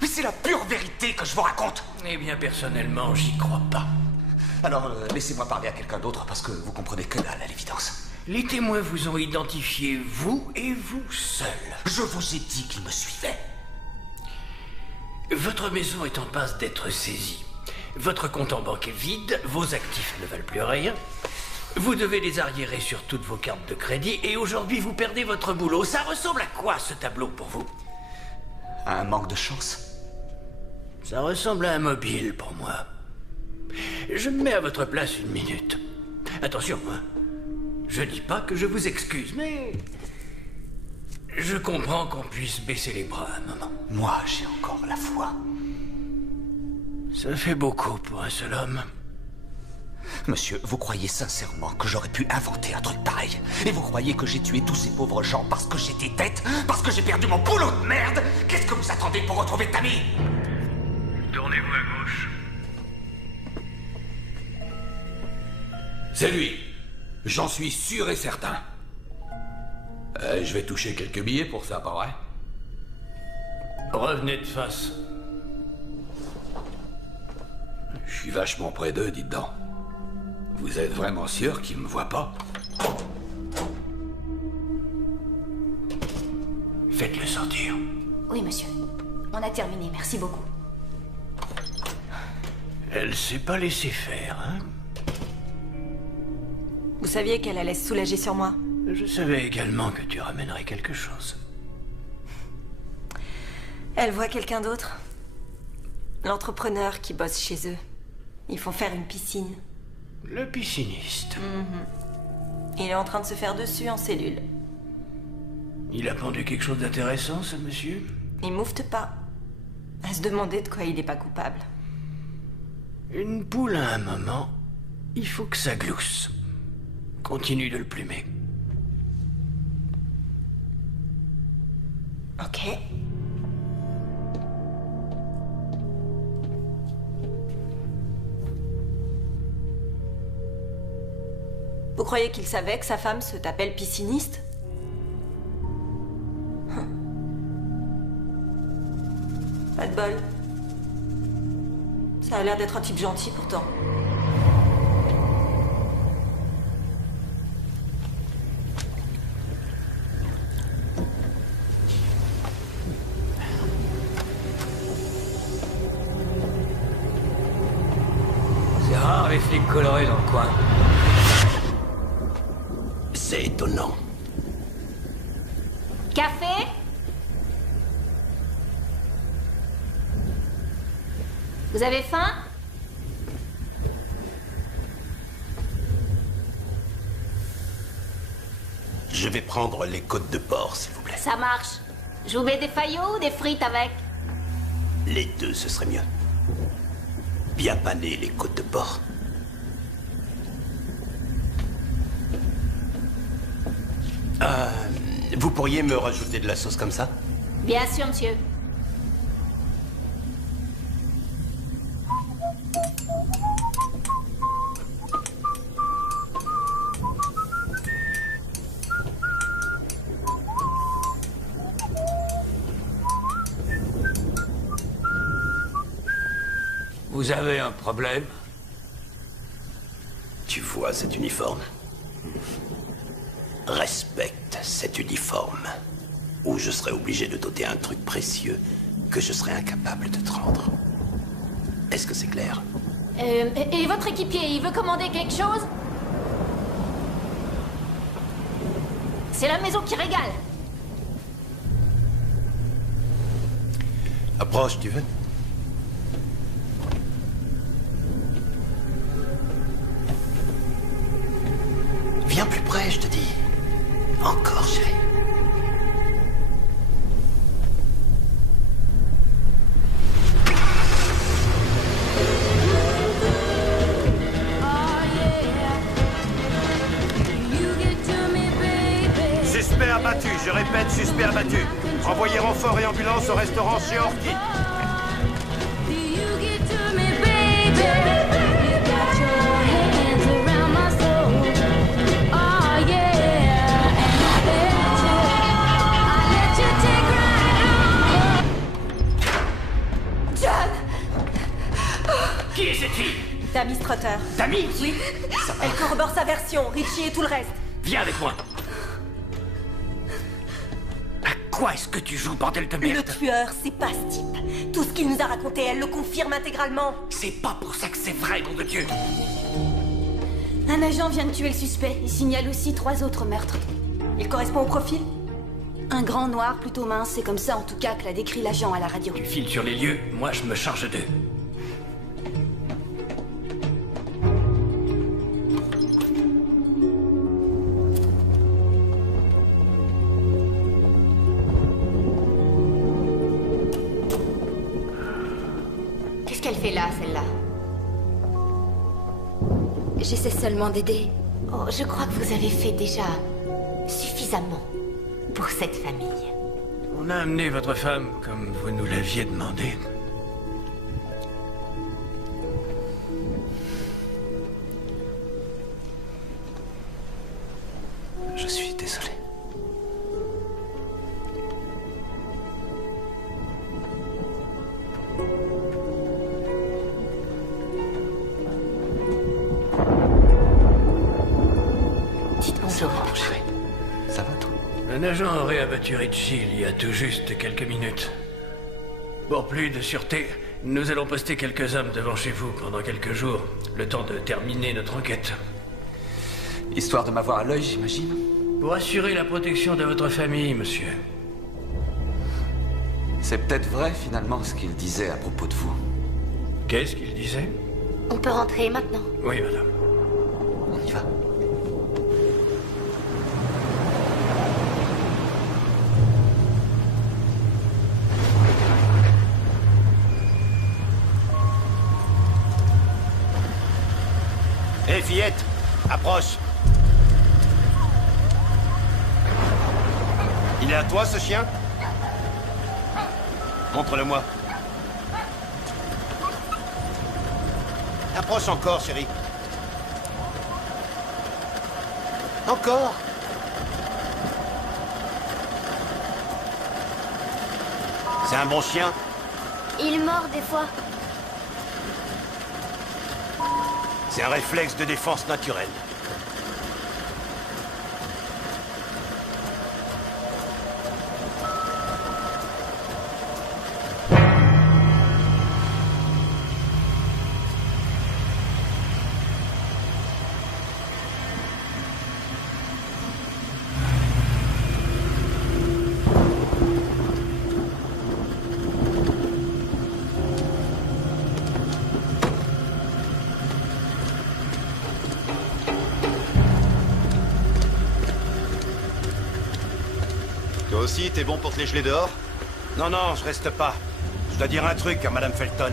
mais c'est la pure vérité que je vous raconte. Eh bien, personnellement, j'y crois pas. Alors, laissez-moi parler à quelqu'un d'autre parce que vous comprenez que dalle à l'évidence. Les témoins vous ont identifié, vous et vous seul. Je vous ai dit qu'ils me suivaient. Votre maison est en passe d'être saisie. Votre compte en banque est vide, vos actifs ne valent plus rien. Vous devez les arriérer sur toutes vos cartes de crédit et aujourd'hui vous perdez votre boulot. Ça ressemble à quoi ce tableau pour vous? À un manque de chance? Ça ressemble à un mobile pour moi. Je me mets à votre place une minute. Attention, hein. Je dis pas que je vous excuse, mais... Je comprends qu'on puisse baisser les bras un moment. Moi, j'ai encore la foi. Ça fait beaucoup pour un seul homme. Monsieur, vous croyez sincèrement que j'aurais pu inventer un truc pareil? Et vous croyez que j'ai tué tous ces pauvres gens parce que j'étais tête? Parce que j'ai perdu mon boulot de merde? Qu'est-ce que vous attendez pour retrouver Tammy? Tournez-vous à gauche. C'est lui. J'en suis sûr et certain. Je vais toucher quelques billets pour ça, pas vrai? Revenez de face. Je suis vachement près d'eux, dites donc. Vous êtes vraiment sûr qu'ils me voient pas? Faites-le sortir. Oui, monsieur. On a terminé, merci beaucoup. Elle s'est pas laissée faire, hein? Vous saviez qu'elle allait se soulager sur moi? Je savais également que tu ramènerais quelque chose. Elle voit quelqu'un d'autre. L'entrepreneur qui bosse chez eux. Ils font faire une piscine. Le pisciniste. Il est en train de se faire dessus en cellule. Il a pendu quelque chose d'intéressant, ce monsieur? Il moufte pas. À se demander de quoi il n'est pas coupable. Une poule à un moment, il faut que ça glousse. Continue de le plumer. Ok. Vous croyez qu'il savait que sa femme se t'appelle pisciniste? Pas de bol. Ça a l'air d'être un type gentil pourtant. C'est rare les flics colorés dans le coin. C'est étonnant. Café? Vous avez faim? Je vais prendre les côtes de porc, s'il vous plaît. Ça marche. Je vous mets des faillots ou des frites avec? Les deux, ce serait mieux. Bien panées, les côtes de porc. Vous pourriez me rajouter de la sauce comme ça? Bien sûr, monsieur. Vous avez un problème? Tu vois cet uniforme? Respecte cet uniforme, ou je serai obligé de t'ôter un truc précieux que je serai incapable de te rendre. Est-ce que c'est clair? Et votre équipier, il veut commander quelque chose? C'est la maison qui régale. Approche, tu veux? Viens plus près, je te dis. Encore, chérie. Suspect abattu, je répète, suspect abattu. Envoyez renfort et ambulance au restaurant chez Orchid. Qui est cette fille? Tammy Strutter. Tammy? Oui. Elle corrobore sa version, Richie et tout le reste. Viens avec moi. À quoi est-ce que tu joues, bordel de merde? Le tueur, c'est pas ce type. Tout ce qu'il nous a raconté, elle le confirme intégralement. C'est pas pour ça que c'est vrai, nom de Dieu. Un agent vient de tuer le suspect. Il signale aussi 3 autres meurtres. Il correspond au profil? Un grand noir plutôt mince, c'est comme ça en tout cas que l'a décrit l'agent à la radio. Tu files sur les lieux, moi je me charge d'eux. Qu'est-ce qu'elle fait là, celle-là? J'essaie seulement d'aider. Oh, je crois que vous avez fait déjà suffisamment pour cette famille. On a amené votre femme comme vous nous l'aviez demandé. Je suis désolé. Dites bonjour. Chérie, ça va toi? Un agent aurait abattu Richie il y a tout juste quelques minutes. Pour plus de sûreté, nous allons poster quelques hommes devant chez vous pendant quelques jours, le temps de terminer notre enquête. Histoire de m'avoir à l'œil, j'imagine? Pour assurer la protection de votre famille, monsieur. C'est peut-être vrai, finalement, ce qu'il disait à propos de vous. Qu'est-ce qu'il disait? On peut rentrer maintenant? Oui, madame. On y va. Hé, fillette, approche. Il est à toi, ce chien? Montre-le-moi. Approche encore, chérie. Encore. C'est un bon chien? Il mord des fois. C'est un réflexe de défense naturelle. Toi aussi, t'es bon pour te les geler dehors? Non, non, je reste pas. Je dois dire un truc à Madame Felton.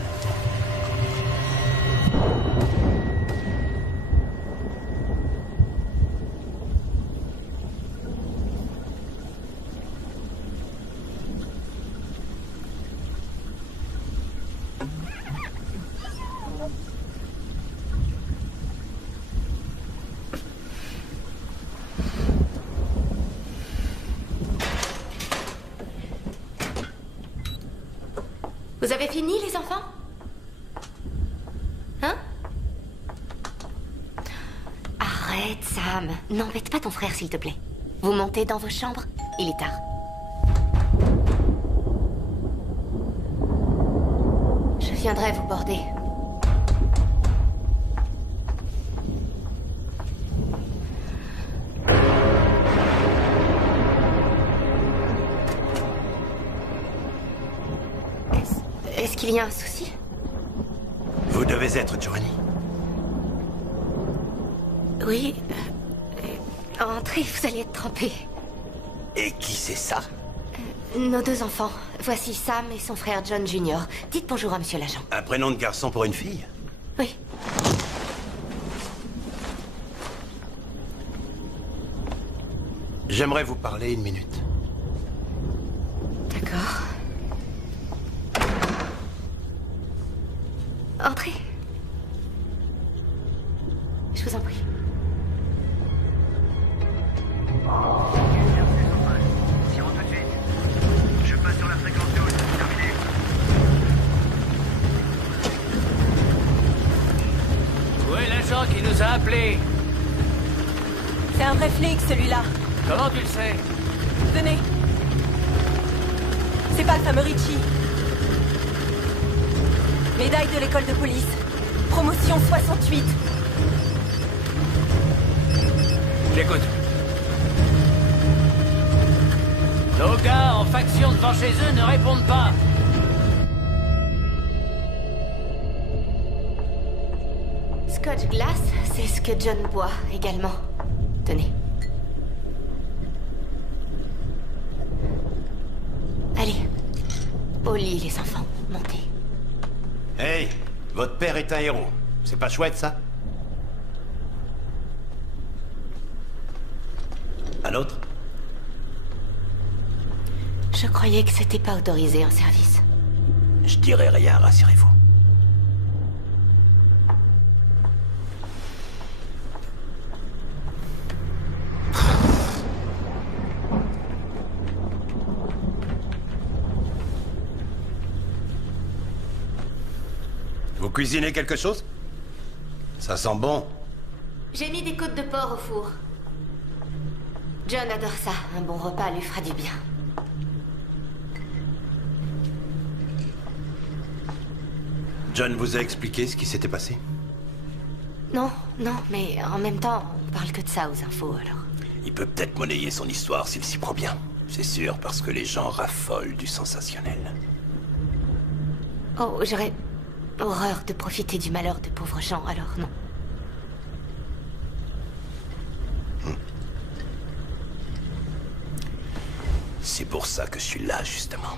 Vous avez fini, les enfants? Hein? Arrête, Sam. N'embête pas ton frère, s'il te plaît. Vous montez dans vos chambres? Il est tard. Je viendrai vous border. Est-ce qu'il y a un souci? Vous devez être Johnny. Oui. Entrez, vous allez être trempés. Et qui c'est ça? Nos deux enfants. Voici Sam et son frère John Jr. Dites bonjour à monsieur l'agent. Un prénom de garçon pour une fille? Oui. J'aimerais vous parler une minute. D'accord. Entrez. Je vous en prie. Si on tout de suite. Je passe sur la fréquence de haute. Terminé. Où est l'agent qui nous a appelés? C'est un vrai flic, celui-là. Comment tu le sais? Venez. C'est pas le fameux Richie. Médaille de l'école de police. Promotion 68. J'écoute. Nos gars en faction devant chez eux ne répondent pas. Scotch glace, c'est ce que John boit également. Tenez. Allez. Au lit, les enfants. Montez. Hey, votre père est un héros. C'est pas chouette, ça? Un autre? Je croyais que c'était pas autorisé en service. Je dirai rien, rassurez-vous. Vous cuisinez quelque chose? Ça sent bon. J'ai mis des côtes de porc au four. John adore ça. Un bon repas lui fera du bien. John vous a expliqué ce qui s'était passé? Non, non, mais en même temps, on parle que de ça aux infos, alors. Il peut peut-être monnayer son histoire s'il s'y prend bien. C'est sûr, parce que les gens raffolent du sensationnel. Oh, j'aurais horreur de profiter du malheur de pauvres gens, alors non. C'est pour ça que je suis là, justement.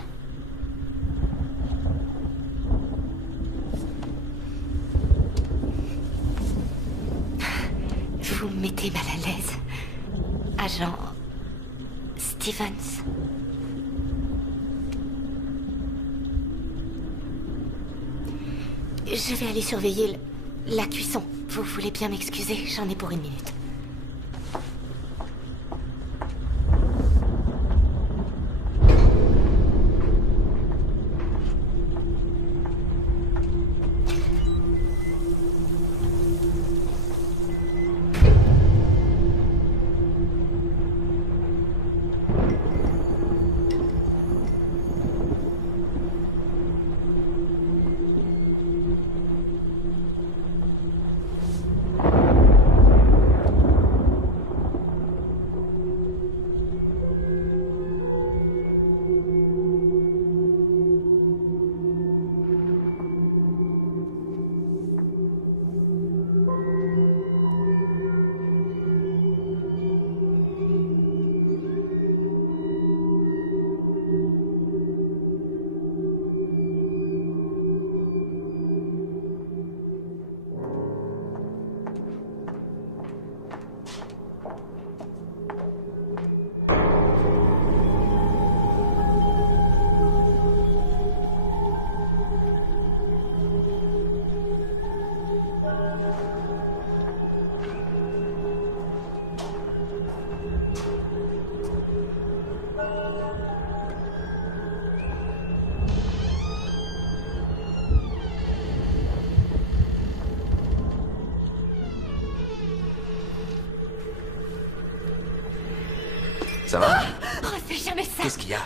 Vous me mettez mal à l'aise. Agent Stevens. Je vais aller surveiller la cuisson. Vous voulez bien m'excuser? J'en ai pour 1 minute. Ça va? Oh, c'est jamais ça. Qu'est-ce qu'il y a?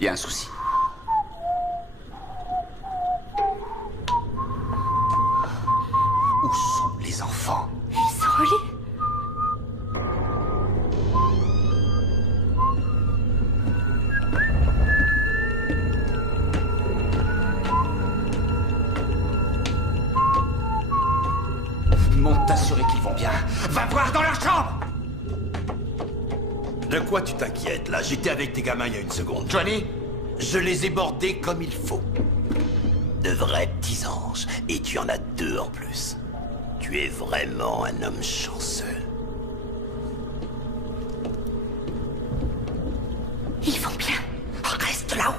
Il y a un souci. Où sont les enfants? Ils sont au lit. Monte t'assurer qu'ils vont bien. Va voir dans leur chambre! De quoi tu t'inquiètes, là? J'étais avec tes gamins il y a 1 seconde. Johnny? Je les ai bordés comme il faut. De vrais petits anges. Et tu en as 2 en plus. Tu es vraiment un homme chanceux. Ils vont bien. Reste là-haut.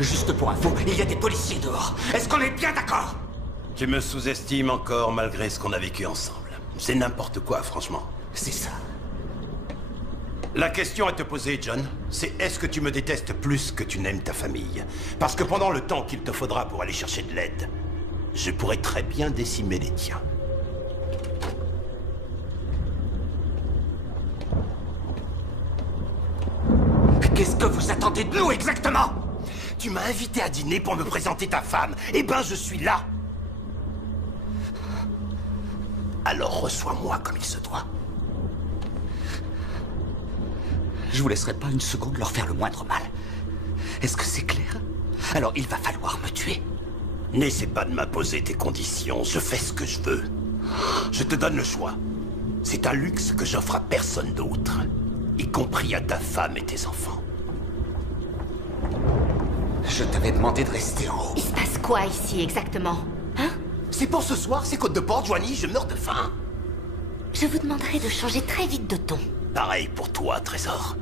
Juste pour info, il y a des policiers dehors. Est-ce qu'on est bien d'accord? Tu me sous-estimes encore malgré ce qu'on a vécu ensemble. C'est n'importe quoi, franchement. C'est ça. La question à te poser, John, c'est est-ce que tu me détestes plus que tu n'aimes ta famille? Parce que pendant le temps qu'il te faudra pour aller chercher de l'aide, je pourrais très bien décimer les tiens. Qu'est-ce que vous attendez de nous exactement? Tu m'as invité à dîner pour me présenter ta femme. Eh ben, je suis là. Alors reçois-moi comme il se doit. Je vous laisserai pas 1 seconde leur faire le moindre mal. Est-ce que c'est clair? Alors il va falloir me tuer. N'essaie pas de m'imposer tes conditions. Je fais ce que je veux. Je te donne le choix. C'est un luxe que j'offre à personne d'autre. y compris à ta femme et tes enfants. Je t'avais demandé de rester en haut. Il se passe quoi ici exactement? Hein? C'est pour ce soir, c'est Côte de Porte, Joanie, je meurs de faim. Je vous demanderai de changer très vite de ton. Pareil pour toi, Trésor.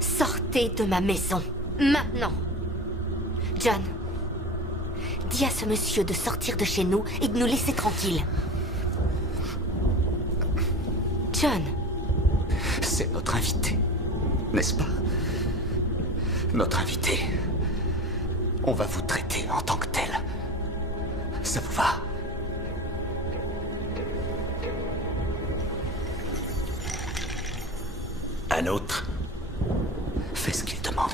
Sortez de ma maison, maintenant. John, dis à ce monsieur de sortir de chez nous et de nous laisser tranquilles. John. C'est notre invité, n'est-ce pas? Notre invité. On va vous traiter en tant que tel. Ça vous va? Un autre? Fais ce qu'il demande.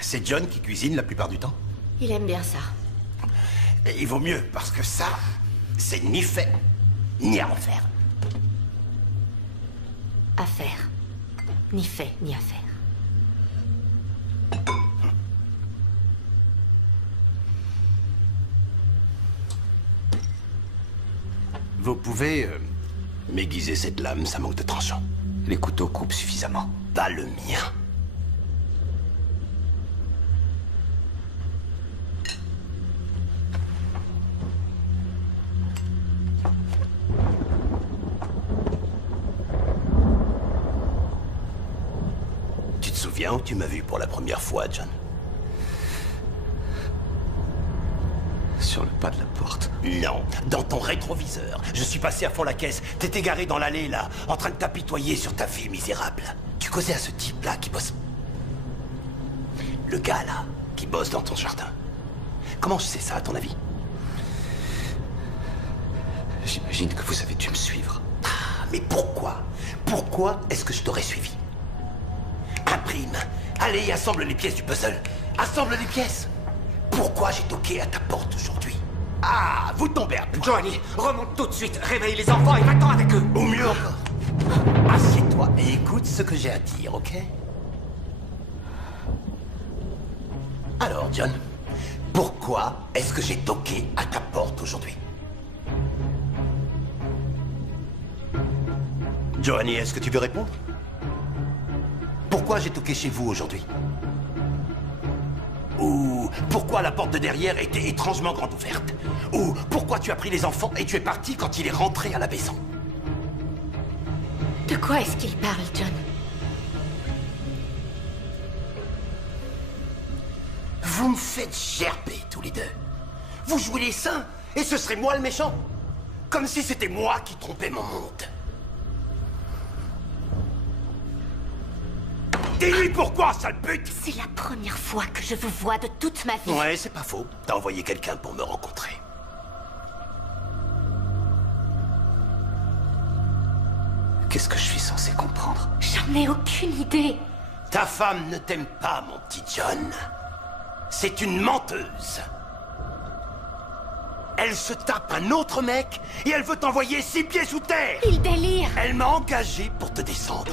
C'est John qui cuisine la plupart du temps? Il aime bien ça. Et il vaut mieux, parce que ça, c'est ni fait, ni à refaire. À faire. Ni fait, ni à faire. Vous pouvez m'aiguiser cette lame, ça manque de tranchant. Les couteaux coupent suffisamment. Pas le mien. Tu te souviens où tu m'as vu pour la première fois, John? Sur le pas de la porte. Non, dans ton rétroviseur. Je suis passé à fond la caisse. T'étais garé dans l'allée, là, en train de t'apitoyer sur ta vie misérable. Tu causais à ce type-là qui bosse... Le gars, là, qui bosse dans ton jardin. Comment je sais ça, à ton avis? J'imagine que vous avez dû me suivre. Ah, mais pourquoi? Pourquoi est-ce que je t'aurais suivi? Imprime. Allez, assemble les pièces du puzzle. Assemble les pièces. Pourquoi j'ai toqué à ta porte aujourd'hui? Ah, vous tombez à point. Joanie, remonte tout de suite, réveille les enfants et va-t'en avec eux. Ou mieux encore, assieds-toi et écoute ce que j'ai à dire, ok? Alors, John, pourquoi est-ce que j'ai toqué à ta porte aujourd'hui? Joanie, est-ce que tu veux répondre? Pourquoi j'ai toqué chez vous aujourd'hui? Ou pourquoi la porte de derrière était étrangement grande ouverte? Ou pourquoi tu as pris les enfants et tu es parti quand il est rentré à la maison? De quoi est-ce qu'il parle, John? Vous me faites gerber tous les deux. Vous jouez les saints et ce serait moi le méchant. Comme si c'était moi qui trompais mon monde. Dis-lui pourquoi, sale pute! C'est la première fois que je vous vois de toute ma vie. Ouais, c'est pas faux. T'as envoyé quelqu'un pour me rencontrer. Qu'est-ce que je suis censé comprendre? J'en ai aucune idée. Ta femme ne t'aime pas, mon petit John. C'est une menteuse. Elle se tape un autre mec et elle veut t'envoyer 6 pieds sous terre. Il délire. Elle m'a engagé pour te descendre.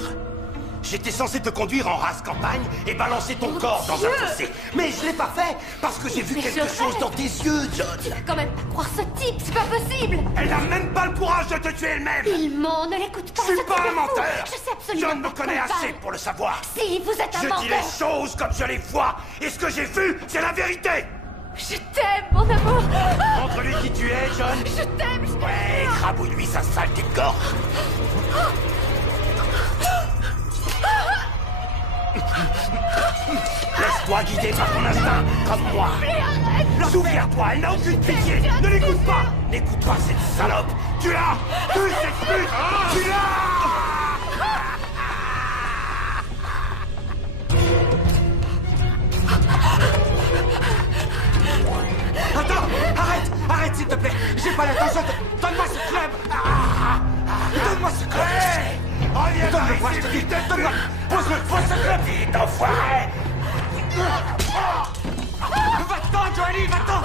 J'étais censé te conduire en race campagne et balancer ton corps dans un fossé. Mais je l'ai pas fait parce que j'ai vu quelque chose dans tes yeux, John. Tu vas quand même pas croire ce type, c'est pas possible. Elle n'a même pas le courage de te tuer elle-même. Il ment, ne l'écoute pas. Je suis pas un menteur. Je sais absolument John me connaît assez pour le savoir. Si, vous êtes un menteur. Je dis les choses comme je les vois. Et ce que j'ai vu, c'est la vérité. Je t'aime, mon amour. Montre-lui qui tu es, John. Je t'aime, je t'aime. Ouais, crabouille-lui sa saleté de gorge. Laisse-toi guider par ton instinct, comme moi. Souviens-toi, elle n'a aucune pitié. Ne l'écoute pas. N'écoute pas cette salope. Tu l'as. Tu cette pute. Tu l'as. Attends, arrête s'il te plaît. J'ai pas l'intention de... Donne-moi ce club. Donne-moi ce club. Donne-le-moi, je te dis. Donne-moi. Pose ce club. Vite, enfoiré. Va-t'en, Joanie, va-t'en.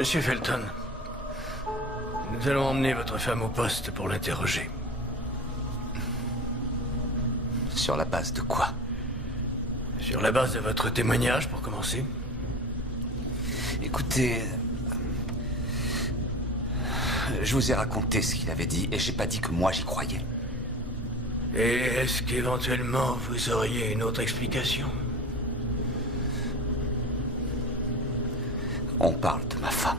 Monsieur Felton, nous allons emmener votre femme au poste pour l'interroger. Sur la base de quoi? Sur la base de votre témoignage, pour commencer. Écoutez... Je vous ai raconté ce qu'il avait dit, et j'ai pas dit que moi j'y croyais. Et est-ce qu'éventuellement vous auriez une autre explication? On parle de ma femme.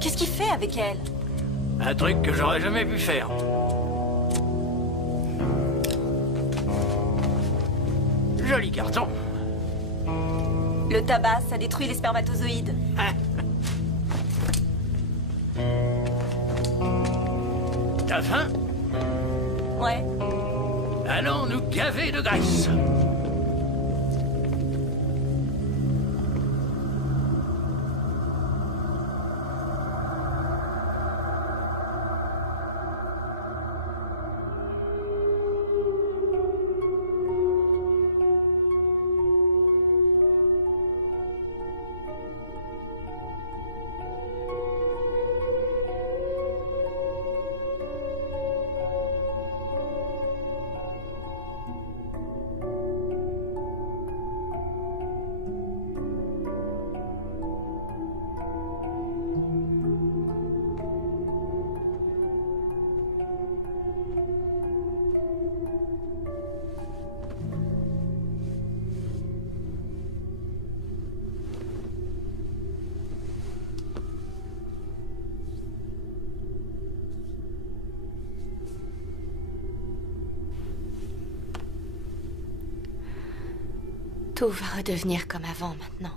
Qu'est-ce qu'il fait avec elle? Un truc que j'aurais jamais pu faire. Joli carton. Le tabac, ça détruit les spermatozoïdes. T'as faim? Ouais. Allons nous gaver de graisse. Tout va redevenir comme avant maintenant.